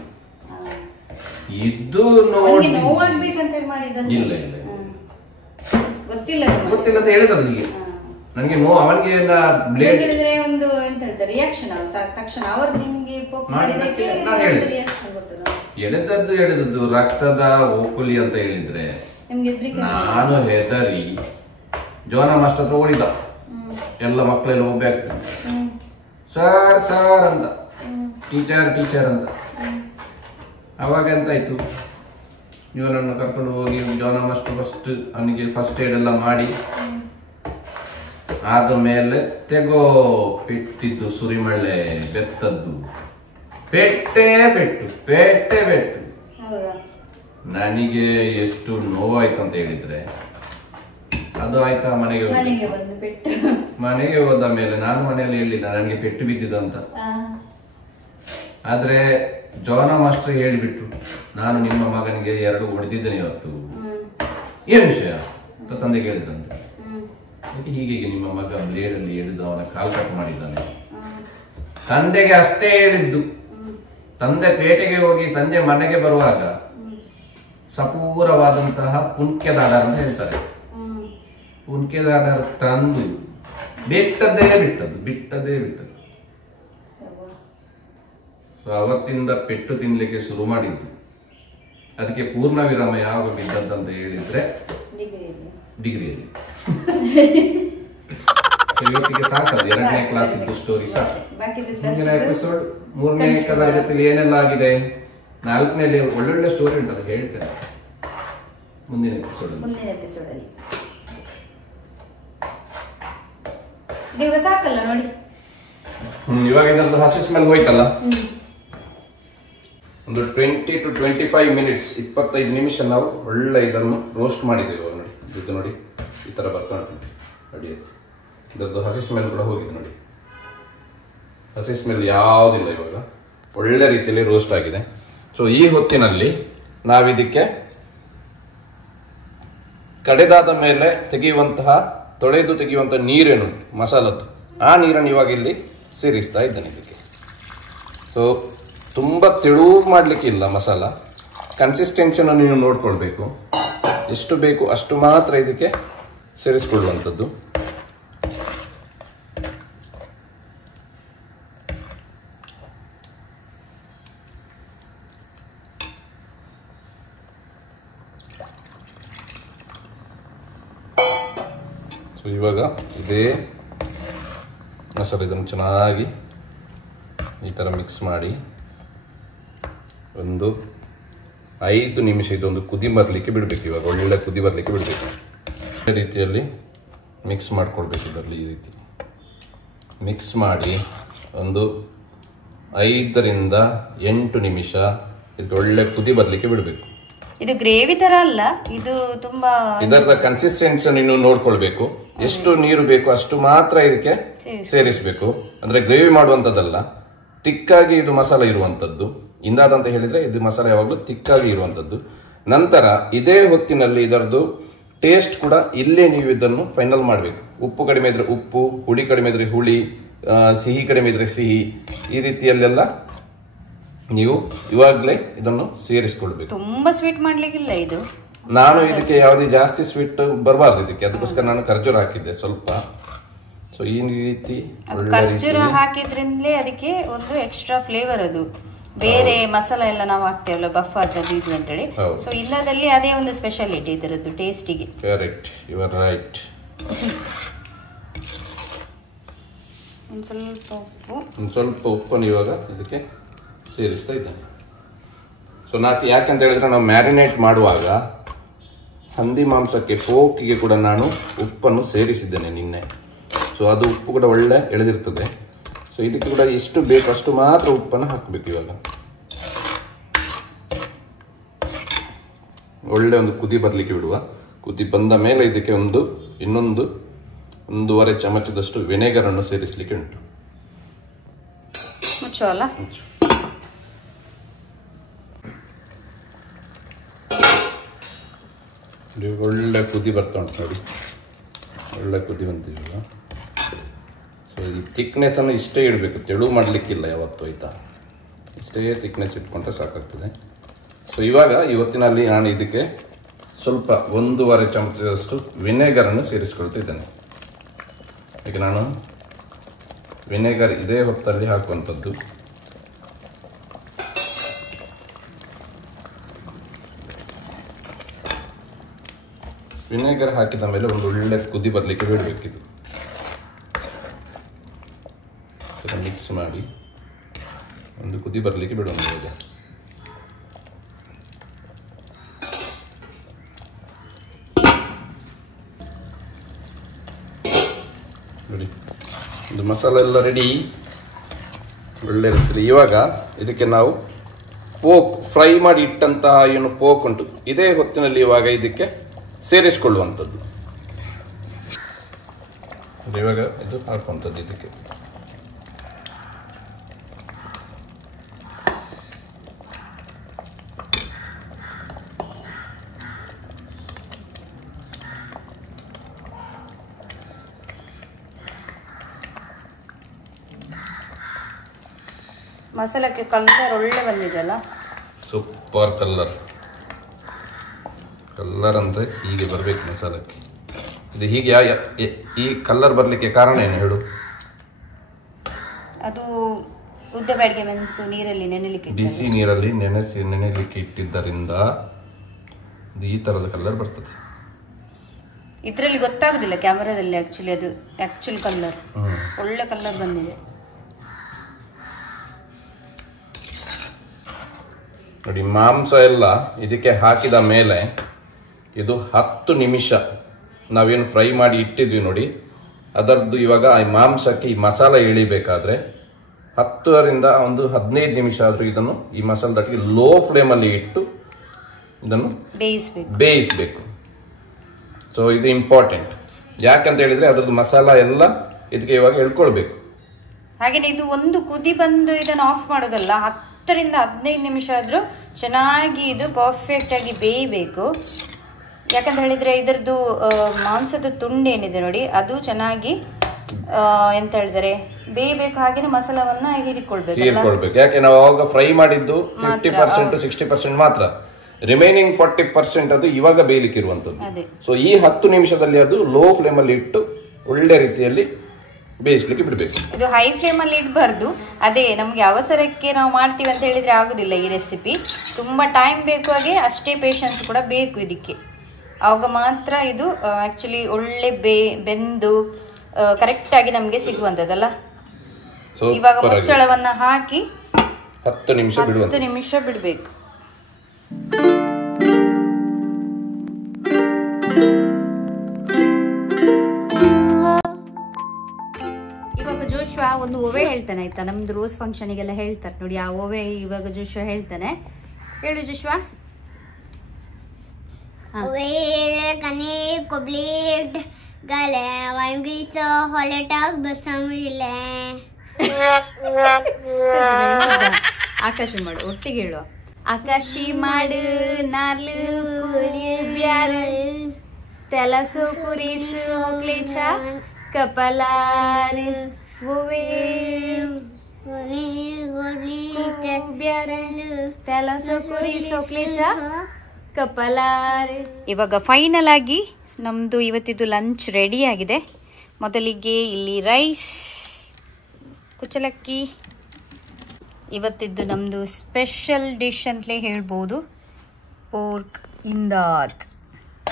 ಇದು ನೋವಾಗ್ಬೇಕಂತ ಮಾಡಿದ? ಇಲ್ಲ ಗೊತ್ತಿಲ್ಲ ಅಂತ ಹೇಳಿದ್ರು ಹೀಗೆ. ನನಗೆ ಅವನಿಗೆ ಬ್ಲೇಡ್ ಒಂದು ಎಂತ ಹೇಳ್ತಾರೆ ರಿಯಾಕ್ಷನ್ ತಕ್ಷಣ ಅವರು ನಿಮ್ಗೆ ಎಳೆದದ್ದು ರಕ್ತದ ಓಕುಲಿ ಅಂತ ಹೇಳಿದ್ರೆ ನಾನು ಹೆದರಿ ಜೋನ ಮಾಸ್ಟರ್ ಹತ್ರ ಓಡಿದ. ಎಲ್ಲ ಮಕ್ಕಳೆಲ್ಲ ಒಬ್ಬೆ ಆಗ್ತದೆ, ಸರ್ ಅಂತ, ಟೀಚರ್ ಅಂತ. ಅವಾಗ ಎಂತಾಯ್ತು, ಇವನನ್ನು ಕರ್ಕೊಂಡು ಹೋಗಿ ಜೋನ ಮಾಸ್ಟರ್ ಅವನಿಗೆ ಫಸ್ಟ್ ಏಡ್ ಎಲ್ಲ ಮಾಡಿ ಆದ ಮೇಲೆ ಪೆಟ್ಟಿದ್ದು ಸುರಿಮಳೆ ಬೆತ್ತದ್ದು ಪೆಟ್ಟೆ ಪೆಟ್ಟು. ನನಗೆ ಎಷ್ಟು ನೋವಾಯ್ತು ಅಂತ ಹೇಳಿದ್ರೆ, ಅದು ಆಯ್ತಾ ಮನೆಗೆ ಹೋದ ಮೇಲೆ ನಾನು ಮನೆಯಲ್ಲಿ ಹೇಳಿಲ್ಲ ನನಗೆ ಪೆಟ್ಟು ಬಿದ್ದಿದಂತ. ಆದ್ರೆ ಜೋನ ಮಾಸ್ಟರ್ ಹೇಳಿಬಿಟ್ರು, ನಾನು ನಿಮ್ಮ ಮಗನಿಗೆ 2 ಹೊಡೆದಿದ್ದೇನೆ ಇವತ್ತು. ಏನ್ ವಿಷಯ ಅಂತ ತಂದೆ ಕೇಳಿದಂತೆ. ಹೀಗೆ ನಿಮ್ಮ ಮಗ ಬ್ಲೇಡ್ ಅಲ್ಲಿ ಎಳೆದು ಅವನ ಕಾಲ್ ಕಟ್ ಮಾಡಿದ್ದಾನೆ. ತಂದೆಗೆ ಅಷ್ಟೇ ಹೇಳಿದ್ದು. ತಂದೆ ಪೇಟೆಗೆ ಹೋಗಿ ಸಂಜೆ ಮನೆಗೆ ಬರುವಾಗ ಸಪೂರವಾದಂತಹ ಪುಣ್ಕೆದಾಡ ಅಂತ ಹೇಳ್ತಾರೆ. ಪುಣ್ಕೆದಾಡ ತಂದು ಬಿಟ್ಟದ್ದೇ ಬಿಟ್ಟದ್ದು. ಸೊ ಅವತ್ತಿಂದ ಪೆಟ್ಟು ತಿನ್ಲಿಕ್ಕೆ ಶುರು ಮಾಡಿದ್ದು. ಅದಕ್ಕೆ ಪೂರ್ಣ ವಿರಾಮ ಯಾವಾಗ ಬಿದ್ದದ್ದಂತ ಹೇಳಿದ್ರೆ ಡಿಗ್ರಿಯಲ್ಲಿ. ಇವತ್ತಿಗೆ ಸಾಕದು 2ನೇ ಕ್ಲಾಸ್ ಇದ್ದು ಸ್ಟೋರಿ ಸಾಕು. ಮುಂದಿನ ಎಪಿಸೋಡ್ 3ನೇ ತರಗತಿಯಲ್ಲಿ ಏನೆಲ್ಲ ಆಗಿದೆ, 4ನೇಲಿ ಒಳ್ಳೊಳ್ಳೆ ಸ್ಟೋರಿ ಉಂಟಲ್ಲ ಹೇಳ್ತೇನೆ ಮುಂದಿನ ಎಪಿಸೋಡ್ ಅಲ್ಲಿ. ಇವಾಗ ಸಾಕಲ್ಲ ನೋಡಿ. ಇವಾಗ ಇದರದ್ದು ಹಸಿ ಸ್ಮೆಲ್ ಹೋಯ್ತಲ್ಲ. ಒಂದು 20 to 25 ಮಿನಿಟ್ಸ್ 25 ನಿಮಿಷ ನಾವು ಒಳ್ಳೆ ಇದನ್ನು ರೋಸ್ಟ್ ಮಾಡಿದ್ದೇವೆ. ನೋಡಿ ಇದು ನೋಡಿ ಈ ತರ ಬರ್ತಾನೆ ಅಡಿಯತ್ತೆ. ಇದರದ್ದು ಹಸಿ ಸ್ಮೆಲ್ ಕೂಡ ಹೋಗಿದೆ ನೋಡಿ. ಹಸಿ ಸ್ಮೆಲ್ ಯಾವುದಿಲ್ಲ. ಇವಾಗ ಒಳ್ಳೆ ರೀತಿಯಲ್ಲಿ ರೋಸ್ಟ್ ಆಗಿದೆ. ಸೊ ಈ ಹೊತ್ತಿನಲ್ಲಿ ನಾವಿದಕ್ಕೆ ಕಡೆದಾದ ಮೇಲೆ ತೊಳೆದು ತೆಗೆಯುವಂತಹ ನೀರೇನು ಮಸಾಲದ್ದು, ಆ ನೀರನ್ನು ಇವಾಗ ಇಲ್ಲಿ ಸೇರಿಸ್ತಾ ಇದ್ದೇನೆ ಇದಕ್ಕೆ. ಸೊ ತುಂಬ ತೆಳು ಮಾಡಲಿಕ್ಕೆ ಇಲ್ಲ ಮಸಾಲ. ಕನ್ಸಿಸ್ಟೆನ್ಸಿಯನ್ನು ನೀವು ನೋಡ್ಕೊಳ್ಬೇಕು. ಎಷ್ಟು ಬೇಕು ಅಷ್ಟು ಮಾತ್ರ ಇದಕ್ಕೆ ಸೇರಿಸ್ಕೊಳ್ಳುವಂಥದ್ದು. ಸೊ ಇವಾಗ ಇದೇ ಮಸಾಲೆ ಇದನ್ನು ಚೆನ್ನಾಗಿ ಈ ಥರ ಮಿಕ್ಸ್ ಮಾಡಿ ಒಂದು 5 ನಿಮಿಷ ಇದೊಂದು ಕುದಿ ಬರಲಿಕ್ಕೆ ಬಿಡಬೇಕು. ಇವಾಗ ಒಳ್ಳೆ ಕುದಿ ಬರಲಿಕ್ಕೆ ಬಿಡಬೇಕು. ಈ ರೀತಿಯಲ್ಲಿ ಮಿಕ್ಸ್ ಮಾಡ್ಕೊಳ್ಬೇಕು. ಇದರಲ್ಲಿ ಈ ರೀತಿ ಮಿಕ್ಸ್ ಮಾಡಿ ಒಂದು 5 ರಿಂದ 8 ನಿಮಿಷ ಇದಕ್ಕೆ ಒಳ್ಳೆ ಕುದಿ ಬರಲಿಕ್ಕೆ ಬಿಡಬೇಕು. ಇದು ಗ್ರೇವಿ ತರ ಅಲ್ಲ, ಇದು ತುಂಬಾ ಇದರ ಕನ್ಸಿಸ್ಟೆನ್ಸಿ ನೀವು ನೋಡ್ಕೊಳ್ಬೇಕು. ಎಷ್ಟು ನೀರು ಬೇಕು ಅಷ್ಟು ಮಾತ್ರ ಇದಕ್ಕೆ ಸೇರಿಸಬೇಕು. ಅಂದ್ರೆ ಗ್ರೇವಿ ಮಾಡುವಂತದ್ದಲ್ಲ, ತಿಕ್ಕಾಗಿ ಇದು ಮಸಾಲ ಇರುವಂತದ್ದು. ಇಂದಾದಂತ ಹೇಳಿದ್ರೆ ಇದು ಮಸಾಲೆ ಯಾವಾಗಲೂ ತಿಕ್ಕಾಗಿ ಇರುವಂತದ್ದು. ನಂತರ ಇದೇ ಹೊತ್ತಿನಲ್ಲಿ ಇದರದ್ದು ಟೇಸ್ಟ್ ಕೂಡ ಇಲ್ಲೇ ನೀವು ಇದನ್ನು ಫೈನಲ್ ಮಾಡಬೇಕು. ಉಪ್ಪು ಕಡಿಮೆ ಇದ್ರೆ ಉಪ್ಪು, ಹುಳಿ ಕಡಿಮೆ ಇದ್ರೆ ಹುಳಿ, ಸಿಹಿ ಕಡಿಮೆ ಇದ್ರೆ ಸಿಹಿ, ಈ ರೀತಿಯಲ್ಲೆಲ್ಲ ನೀವು ಇವಾಗಲೇ ಇದನ್ನು ಸೇರಿಸ್ಕೊಳ್ಬೇಕು. ತುಂಬಾ ಸ್ವೀಟ್ ಮಾಡ್ಲಿಕ್ಕಿಲ್ಲ ಇದು. ನಾನು ಇದಕ್ಕೆ ಯಾವುದೇ ಜಾಸ್ತಿ ಸ್ವೀಟ್ ಬರಬಾರ್ದು ಇದಕ್ಕೆ, ಅದಕ್ಕೋಸ್ಕರ ನಾನು ಖರ್ಜೂರ ಹಾಕಿದ್ದೆ ಸ್ವಲ್ಪ. ಸೊ ಈ ರೀತಿ ಖರ್ಜೂರ ಹಾಕಿದ್ರಿಂದಲೇ ಅದಕ್ಕೆ ಒಂದು ಎಕ್ಸ್ಟ್ರಾ ಫ್ಲೇವರ್. ಅದು ಬೇರೆ ಮಸಾಲ ಎಲ್ಲ ನಾವು ಹಾಕ್ತೇವಲ್ಲ ಬಫ್ ಆದದ್ದು ಇದು ಅಂತೇಳಿ. ಸೊ ಇಲ್ಲದಲ್ಲಿ ಅದೇ ಒಂದು ಸ್ಪೆಷಾಲಿಟಿ ಇದರದ್ದು ಟೇಸ್ಟಿಗೆ. Correct, you are right. ಒಂದು ಸ್ವಲ್ಪ ಉಪ್ಪನ್ನು ಇವಾಗ ಇದಕ್ಕೆ ಸೇರಿಸ್ತಾ ಇದ್ದೇನೆ. ಸೊ ಯಾಕಂತ ಹೇಳಿದ್ರೆ ನಾವು ಮ್ಯಾರಿನೇಟ್ ಮಾಡುವಾಗ ಹಂದಿ ಮಾಂಸಕ್ಕೆ ಪೋಕಿಗೆ ಕೂಡ ನಾನು ಉಪ್ಪನ್ನು ಸೇರಿಸಿದ್ದೇನೆ ನಿನ್ನೆ. ಸೊ ಅದು ಉಪ್ಪು ಕೂಡ ಒಳ್ಳೆ ಎಳೆದಿರ್ತದೆ. ಸೊ ಇದಕ್ಕೆ ಕೂಡ ಎಷ್ಟು ಬೇಕು ಅಷ್ಟು ಮಾತ್ರ ಉಪ್ಪನ್ನು ಹಾಕಬೇಕು. ಇವಾಗ ಒಳ್ಳೆ ಒಂದು ಕುದಿ ಬರಲಿಕ್ಕೆ ಬಿಡುವ. ಕುದಿ ಬಂದ ಮೇಲೆ ಇದಕ್ಕೆ ಇನ್ನೊಂದು 1.5 ಚಮಚದಷ್ಟು ವಿನೆಗರ್ ಅನ್ನು ಸೇರಿಸಲಿಕ್ಕೆ ಉಂಟು. ಮುಚ್ಚೋಲ್ಲ. ಒಳ್ಳೆ ಕುದಿ ಬರ್ತಾ ಉಂಟು ನೋಡಿ, ಒಳ್ಳೆ ಕುದಿ ಬಂದಿಲ್ಲ. ಸೊ ಈ ಥಿಕ್ನೆಸ್ ಅನ್ನು ಇಷ್ಟೇ ಇಡಬೇಕು, ತೆಳು ಮಾಡಲಿಕ್ಕಿಲ್ಲ ಯಾವತ್ತು, ಆಯ್ತಾ? ಇಷ್ಟೇ ಥಿಕ್ನೆಸ್ ಇಟ್ಕೊಂಡ್ರೆ ಸಾಕಾಗ್ತದೆ. ಸೊ ಇವಾಗ ಇವತ್ತಿನಲ್ಲಿ ನಾನು ಇದಕ್ಕೆ ಸ್ವಲ್ಪ 1.5 ಚಮಚದಷ್ಟು ವಿನೆಗರನ್ನು ಸೇರಿಸ್ಕೊಳ್ತಿದ್ದೇನೆ. ಈಗ ನಾನು ವಿನೆಗರ್ ಇದೇ ಹೊತ್ತಲ್ಲಿ ಹಾಕುವಂಥದ್ದು. ವಿನೆಗರ್ ಹಾಕಿದ ಮೇಲೆ ಒಂದು ಒಳ್ಳೆ ಕುದಿ ಬರಲಿಕ್ಕೆ ಬಿಡಬೇಕಿದು. ಮಿಕ್ಸ್ ಮಾಡಿ ಒಂದು ಕುದಿ ಬರಲಿಕ್ಕೆ ಬಿಡೋಣ. ಈಗ ನೋಡಿ ಒಂದು ಮಸಾಲೆ ಎಲ್ಲ ರೆಡಿ, ಒಳ್ಳೆ ಇರ್ತದೆ. ಇವಾಗ ಇದಕ್ಕೆ ನಾವು ಪೋಕ್ ಫ್ರೈ ಮಾಡಿ ಇಟ್ಟಂತಹ ಏನು ಪೋಕ್ ಉಂಟು, ಇದೇ ಹೊತ್ತಿನಲ್ಲಿ ಇವಾಗ ಇದಕ್ಕೆ ಸೇರಿಸಿಕೊಳ್ಳುವಂಥದ್ದು. ಇವಾಗ ಇದು ಹಾಕುವಂಥದ್ದು ಇದಕ್ಕೆ. ಮಸಾಲಕ್ಕೆ ಕಲರ್ ಒಳ್ಳೆ ಬಂದಿದೆಯಲ್ಲ, ಸೂಪರ್ ಕಲರ್. ಕಲರ್ ಅಂದರೆ ಹೀಗೆ ಬರಬೇಕು ಮಸಾಲಕ್ಕೆ. ಇದು ಹೀಗೆ ಈ ಕಲರ್ ಬರಲಿಕ್ಕೆ ಕಾರಣ ಏನು ಹೇಳು? ಅದು ಉದ್ದಬೆಳಗ್ಗೆ ಮೆಣಸು ನೀರಲ್ಲಿ ನೆನೆಲಿಕ್ಕೆ, ಬಿಸಿ ನೀರಲ್ಲಿ ನೆನೆಲಿಕ್ಕೆ ಇಟ್ಟಿದ್ದರಿಂದ ಈ ತರದ ಕಲರ್ ಬರ್ತದೆ. ಇದರಲ್ಲಿ ಗೊತ್ತಾಗುದಿಲ್ಲ ಕ್ಯಾಮರಾದಲ್ಲಿ, ಆಕ್ಚುಲಿ ಅದು ಆಕ್ಚುಲ್ ಕಲರ್ ಒಳ್ಳೆ ಕಲರ್ ಬಂದಿದೆ ನೋಡಿ. ಮಾಂಸ ಎಲ್ಲ ಇದಕ್ಕೆ ಹಾಕಿದ ಮೇಲೆ ಇದು 10 ನಿಮಿಷ ನಾವೇನು ಫ್ರೈ ಮಾಡಿ ಇಟ್ಟಿದ್ವಿ ನೋಡಿ, ಅದರದ್ದು ಇವಾಗ ಈ ಮಾಂಸಕ್ಕೆ ಈ ಮಸಾಲ ಇಳಿಬೇಕಾದ್ರೆ 10ರಿಂದ ಒಂದು 15 ನಿಮಿಷ ಆದರೂ ಇದನ್ನು ಈ ಮಸಾಲದೊಟ್ಟಿಗೆ ಲೋ ಫ್ಲೇಮಲ್ಲಿ ಇಟ್ಟು ಇದನ್ನು ಬೇಯಿಸಬೇಕು. ಸೊ ಇದು ಇಂಪಾರ್ಟೆಂಟ್. ಯಾಕಂತ ಹೇಳಿದ್ರೆ ಅದರದ್ದು ಮಸಾಲ ಎಲ್ಲ ಇದಕ್ಕೆ ಇವಾಗ ಎಳ್ಕೊಳ್ಬೇಕು. ಹಾಗೇನೆ ಇದು ಒಂದು ಕುದಿ ಬಂದು ಇದನ್ನು ಆಫ್ ಮಾಡೋದಲ್ಲ, 10ರಿಂದ 15 ನಿಮಿಷ ಆದ್ರೂ ಚೆನ್ನಾಗಿ ಇದು ಪರ್ಫೆಕ್ಟ್ ಆಗಿ ಬೇಯಬೇಕು. ಯಾಕಂತ ಹೇಳಿದ್ರೆ ಇದರದ್ದು ಮಾಂಸದ ತುಂಡೇನಿದೆ ನೋಡಿ, ಅದು ಚೆನ್ನಾಗಿ ಎಂತ ಹೇಳಿದರೆ ಬೇಯಬೇಕು. ಹಾಗೇನೆ ಮಸಾಲವನ್ನ ಹೀರಿಕೊಳ್ಬೇಕು. ಯಾಕೆ ನಾವು ಅವಾಗ ಫ್ರೈ ಮಾಡಿದ್ದು 50% 60% ಮಾತ್ರ, ರಿಮೈನಿಂಗ್ 40% ಅದು ಇವಾಗ ಬೇಯಲಿಕ್ಕೆ ಇರುವಂತದ್ದು. ಸೊ ಈ 10 ನಿಮಿಷದಲ್ಲಿ ಅದು ಲೋ ಫ್ಲೇಮ್ ಅಲ್ಲಿ ಇಟ್ಟು ಒಳ್ಳೆ ರೀತಿಯಲ್ಲಿ ಬೇಯಿಸ್ಲಿಕ್ಕೆ ಬಿಡಬೇಕು. ಇದು ಹೈ ಫ್ಲೇಮ್ ಅಲ್ಲಿ ಇಡಬಾರ್ದು. ಅದೇ ನಮ್ಗೆ ಅವಸರಕ್ಕೆ ನಾವು ಮಾಡ್ತೀವಿ ಅಂತ ಹೇಳಿದ್ರೆ ಆಗುದಿಲ್ಲ ಈ ರೆಸಿಪಿ. ತುಂಬಾ ಟೈಮ್ ಬೇಕು, ಹಾಗೆ ಅಷ್ಟೇ ಪೇಷನ್ಸ್ ಕೂಡ ಬೇಕು ಇದಕ್ಕೆ. ಆವಾಗ ಮಾತ್ರ ಇದು ಆಕ್ಚುಲಿ ಒಳ್ಳೆ ಬೆಂದು ಕರೆಕ್ಟ್ ಆಗಿ ನಮ್ಗೆ ಸಿಗುವಂತದ್ದಲ್ಲ. ಇವಾಗ ಮುಚ್ಚಳವನ್ನ ಹಾಕಿ 10 ನಿಮಿಷ ಬಿಡಬೇಕು. ಇವಾಗ ಜೋಶ್ವಾ ಒಂದು ಓವೆ ಹೇಳ್ತಾನೆ ಆಯ್ತಾ, ನಮ್ದು ರೋಸ್ ಫಂಕ್ಷನಿಗೆಲ್ಲ ಹೇಳ್ತಾರೆ ನೋಡಿ, ಆ ಓವೆ ಇವಾಗ ಜೋಶ್ವಾ ಹೇಳ್ತಾನೆ. ಹೇಳು ಜೋಶ್ವಾ. ಆಕಾಶಿ ಮಾಡು, ಒಟ್ಟಿಗೆ ಹೇಳುವ. ಆಕಾಶಿ ಮಾಡು ನಾರ್ಲು ಬ್ಯಾರ ತೆಲಸು ಕುರಿಸು ಹೋಗ್ಲೇಚ ಕಪಲಾರ್ ಓವೆ ತೆಲಸು ಕುರಿಸು ಹೋಗ್ಲೇಚ ಕಪಲಾರ್. ಇವಾಗ ಫೈನಲ್ ಆಗಿ ನಮ್ದು ಇವತ್ತಿದ್ದು ಲಂಚ್ ರೆಡಿ ಆಗಿದೆ. ಮೊದಲಿಗೆ ಇಲ್ಲಿ ರೈಸ್, ಕುಚ್ಚಲಕ್ಕಿ, ಇವತ್ತಿದ್ದು ನಮ್ಮದು ಸ್ಪೆಷಲ್ ಡಿಶ್ ಅಂತಲೇ ಹೇಳ್ಬೋದು, ಪೋರ್ಕ್ ಇಂದಾತ್.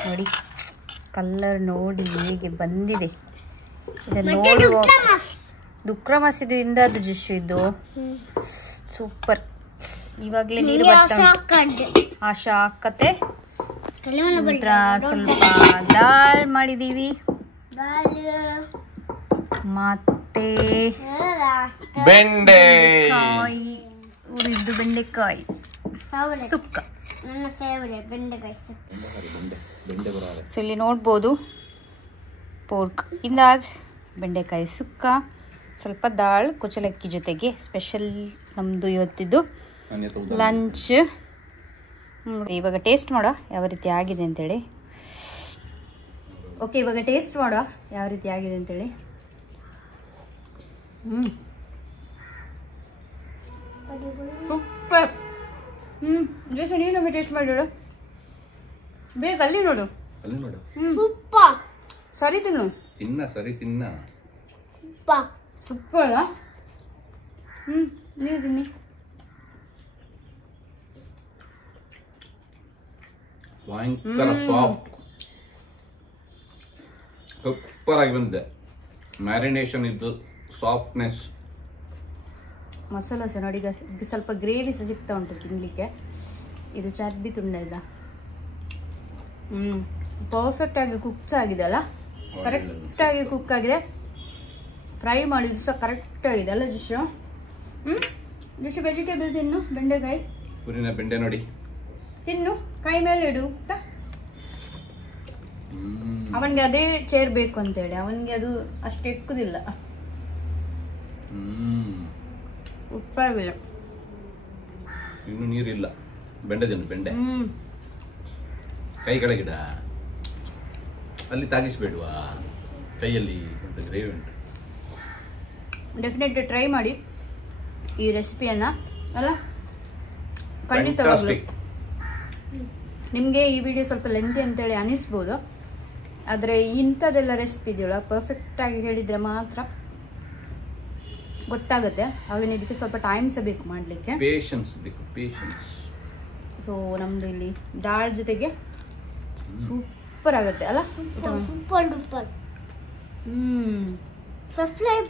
ನೋಡಿ ಕಲರ್ ನೋಡಿ ಹೇಗೆ ಬಂದಿದೆ. ಇದನ್ನು ನೋಡುವ ದುಕ್ರಮಸ್ ಇದು ಇಂದಾದ್ ಡಿಶ್ ಇದು, ಸೂಪರ್. ಇವಾಗಲೇ ನೀರು ಆಶಾ ಅಕ್ಕತೆ. ನಂತರ ಸ್ವಲ್ಪ ದಾಲ್ ಮಾಡಿದೀವಿ, ಮತ್ತೆ ಬೆಂಡೆಕಾಯಿ, ಉರಿದ್ದು ಬೆಂಡೆಕಾಯಿ ಸುಕ್ಕ. ಸೊ ಇಲ್ಲಿ ನೋಡ್ಬೋದು ಪೋರ್ಕ್ ಇಂದಾದ ಬೆಂಡೆಕಾಯಿ ಸುಕ್ಕ, ಸ್ವಲ್ಪ ದಾಲ್ ಕುಚಲಕ್ಕಿ ಜೊತೆಗೆ ಸ್ಪೆಷಲ್ ನಮ್ಮದು ಇವತ್ತಿದ್ದು ಲಂಚ್. ಇವಾಗ ಟೇಸ್ಟ್ ಮಾಡೋ ಯಾವ ರೀತಿ ಆಗಿದೆ ಅಂತೇಳಿ. ಓಕೆ, ಇವಾಗ ಟೇಸ್ಟ್ ಮಾಡೋ ಯಾವ ರೀತಿ ಆಗಿದೆ ಅಂತೇಳಿ. ಸೂಪರ್. ಜೋಶ್ ನೀನೊಮ್ಮೆ ಟೇಸ್ಟ್ ಮಾಡಿಡು. ಬೇಗ ಅಲ್ಲಿ ನೋಡು. ಸೂಪರ್. ಸರಿ ತಿನ್ನು. ಸರಿ ತಿನ್ನ. ಸೂಪರ್. ನೀವು ತಿನ್ನಿ. ಭಯಂಕರ ಸಾಫ್ಟ್, ಸೂಪರ್ ಆಗಿ ಬಂದಿದೆ. ಮ್ಯಾರಿನೇಷನ್ ಇದ್ದು ಸಾಫ್ಟ್ನೆಸ್. ಮಸಾಲ ಸಹ ನೋಡಿ, ಈಗ ಸ್ವಲ್ಪ ಗ್ರೇವಿ ಸಹ ಸಿಗ್ತಾ ಉಂಟು ತಿನ್ಲಿಕ್ಕೆ. ಇದು ಚರ್ಬಿ ತುಂಡ ಇಲ್ಲ. ಪರ್ಫೆಕ್ಟ್ ಆಗಿ ಕುಕ್ ಆಗಿದೆ ಅಲ್ಲ, ಕರೆಕ್ಟ್ ಆಗಿ ಕುಕ್ ಆಗಿದೆ. ಫ್ರೈ ಮಾಡಿದ್ದು ಸಹ ಕರೆಕ್ಟ್ ಆಗಿದೆ ಅಲ್ಲ ಜಿಶು? ಜಿಶು ವೆಜಿಟೇಬಲ್ ತಿನ್ನು. ಬೆಂಡೆಕಾಯಿ ಪುರಿನ ಬೆಂಡೆ ನೋಡಿ ತಿನ್ನು, ಕೈ ಮೇಲೆ ಇಡು. ಅವನ್ಗೆ ಅದೇ ಚೇರ್ ಬೇಕು ಅಂತೇಳಿ ಅವನ್ಗೆ ಅದು ಅಷ್ಟು ಎಕ್ಕುದಿಲ್ಲ. ಉಪ್ಪಾಗಿಲ್ಲ, ಇನ್ನು ನೀರಿಲ್ಲ. ಬೆಂಡೆ ತಿನ್ನು, ಬೆಂಡೆ. ಕೈ ಕೆಳಗಿಡ, ಅಲ್ಲಿ ತಾಗಿಸ್ಬೇಡುವಾ ಕೈಯಲ್ಲಿ, ಗ್ರೇವಿ ಉಂಟು. ಡೆಫಿನೆಟ್ಲಿ ಟ್ರೈ ಮಾಡಿ ಈ ರೆಸಿಪಿಯನ್ನ ಅಲ್ಲ, ಖಂಡಿತವಾಗ್ಲೂ. ನಿಮಗೆ ಈ ವಿಡಿಯೋ ಸ್ವಲ್ಪ ಲೆಂತಿ ಅಂತೇಳಿ ಅನಿಸ್ಬೋದು, ಆದರೆ ಇಂಥದ್ದೆಲ್ಲ ರೆಸಿಪಿ ಇದೆಯಲ್ಲ ಪರ್ಫೆಕ್ಟ್ ಆಗಿ ಹೇಳಿದ್ರೆ ಮಾತ್ರ ಗೊತ್ತಾಗುತ್ತೆ. ಹಾಗೆ ಇದಕ್ಕೆ ಸ್ವಲ್ಪ ಟೈಮ್ ಸಹ ಬೇಕು ಮಾಡಲಿಕ್ಕೆ, ಪೇಷನ್ಸ್ ಬೇಕು, ಪೇಷನ್ಸ್. ಸೊ ನಮ್ದು ಇಲ್ಲಿ ದಾಲ್ ಜೊತೆಗೆ ಸೂಪರ್ ಆಗುತ್ತೆ ಅಲ್ಲ? Super duper. ಸಬ್ಸ್ಕ್ರೈಬ್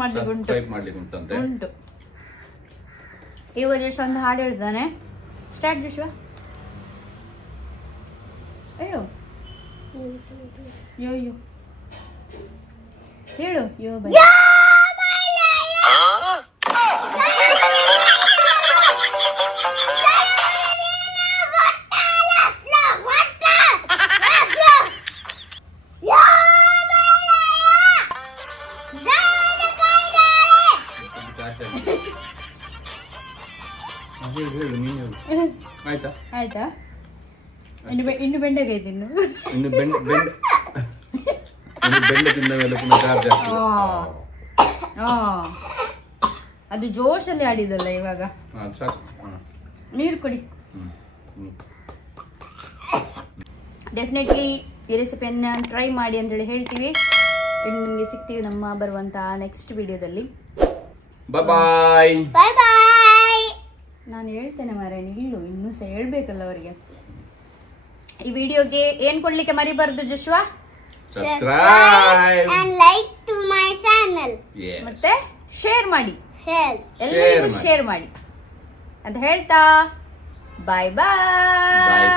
ಮಾಡ್ಲಿಕ್ಕೆ ಉಂಟು. ಇವಾಗ ಜಸ್ಟ್ ಒಂದು ಹಾಡು ಹೇಳ್ತಾನೆ. ಸ್ಟಾರ್ಟ್ ಜಶ್ವ. ಹೇಳು ಯೋ ಯೋ ಹೇಳು ಯೋ ಬೈ. ಆಯ್ತಾ? ಇನ್ನು ಬೆಂಡೆಕಾಯಿ ತಿನ್ನು. ಇನ್ನು ಬೆಂಡೆ ತಿಂದ ಮೇಲೆ ಪುನಃ ಚಾರ್ಜ್ ಆಗ್ತದೆ. ಅದು ಜೋಶಲ್ಲಿ ಆಡಿದಲ್ಲ ಇವಾಗ. ನೀರು ಕುಡಿ. ಡೆಫಿನೆಟ್ಲಿ ಈ ರೆಸಿಪಿಯನ್ನ ಟ್ರೈ ಮಾಡಿ ಅಂತೇಳಿ ಹೇಳ್ತೀವಿ. ಇನ್ನು ನಿಮಗೆ ಸಿಗ್ತೀವಿ ನಮ್ಮ ಬರುವಂತ ನೆಕ್ಸ್ಟ್ ವಿಡಿಯೋದಲ್ಲಿ. ಬಾಯ್. ನಾನು ಹೇಳ್ತೇನೆ ಮಾರೇ, ನಿಲ್ಲು, ಇನ್ನೂ ಸಹ ಹೇಳ್ಬೇಕಲ್ಲ ಅವರಿಗೆ. ಈ ವಿಡಿಯೋಗೆ ಏನ್ ಕೊಡ್ಲಿಕ್ಕೆ ಮರಿಬಾರ್ದು ಜಶ್ವಾ? Subscribe and like to my channel. ಮತ್ತೆ ಶೇರ್ ಮಾಡಿ, Share. ಎಲ್ಲರಿಗೂ ಶೇರ್ ಮಾಡಿ ಅಂತ ಹೇಳ್ತಾ ಬಾಯ್ ಬಾಯ್.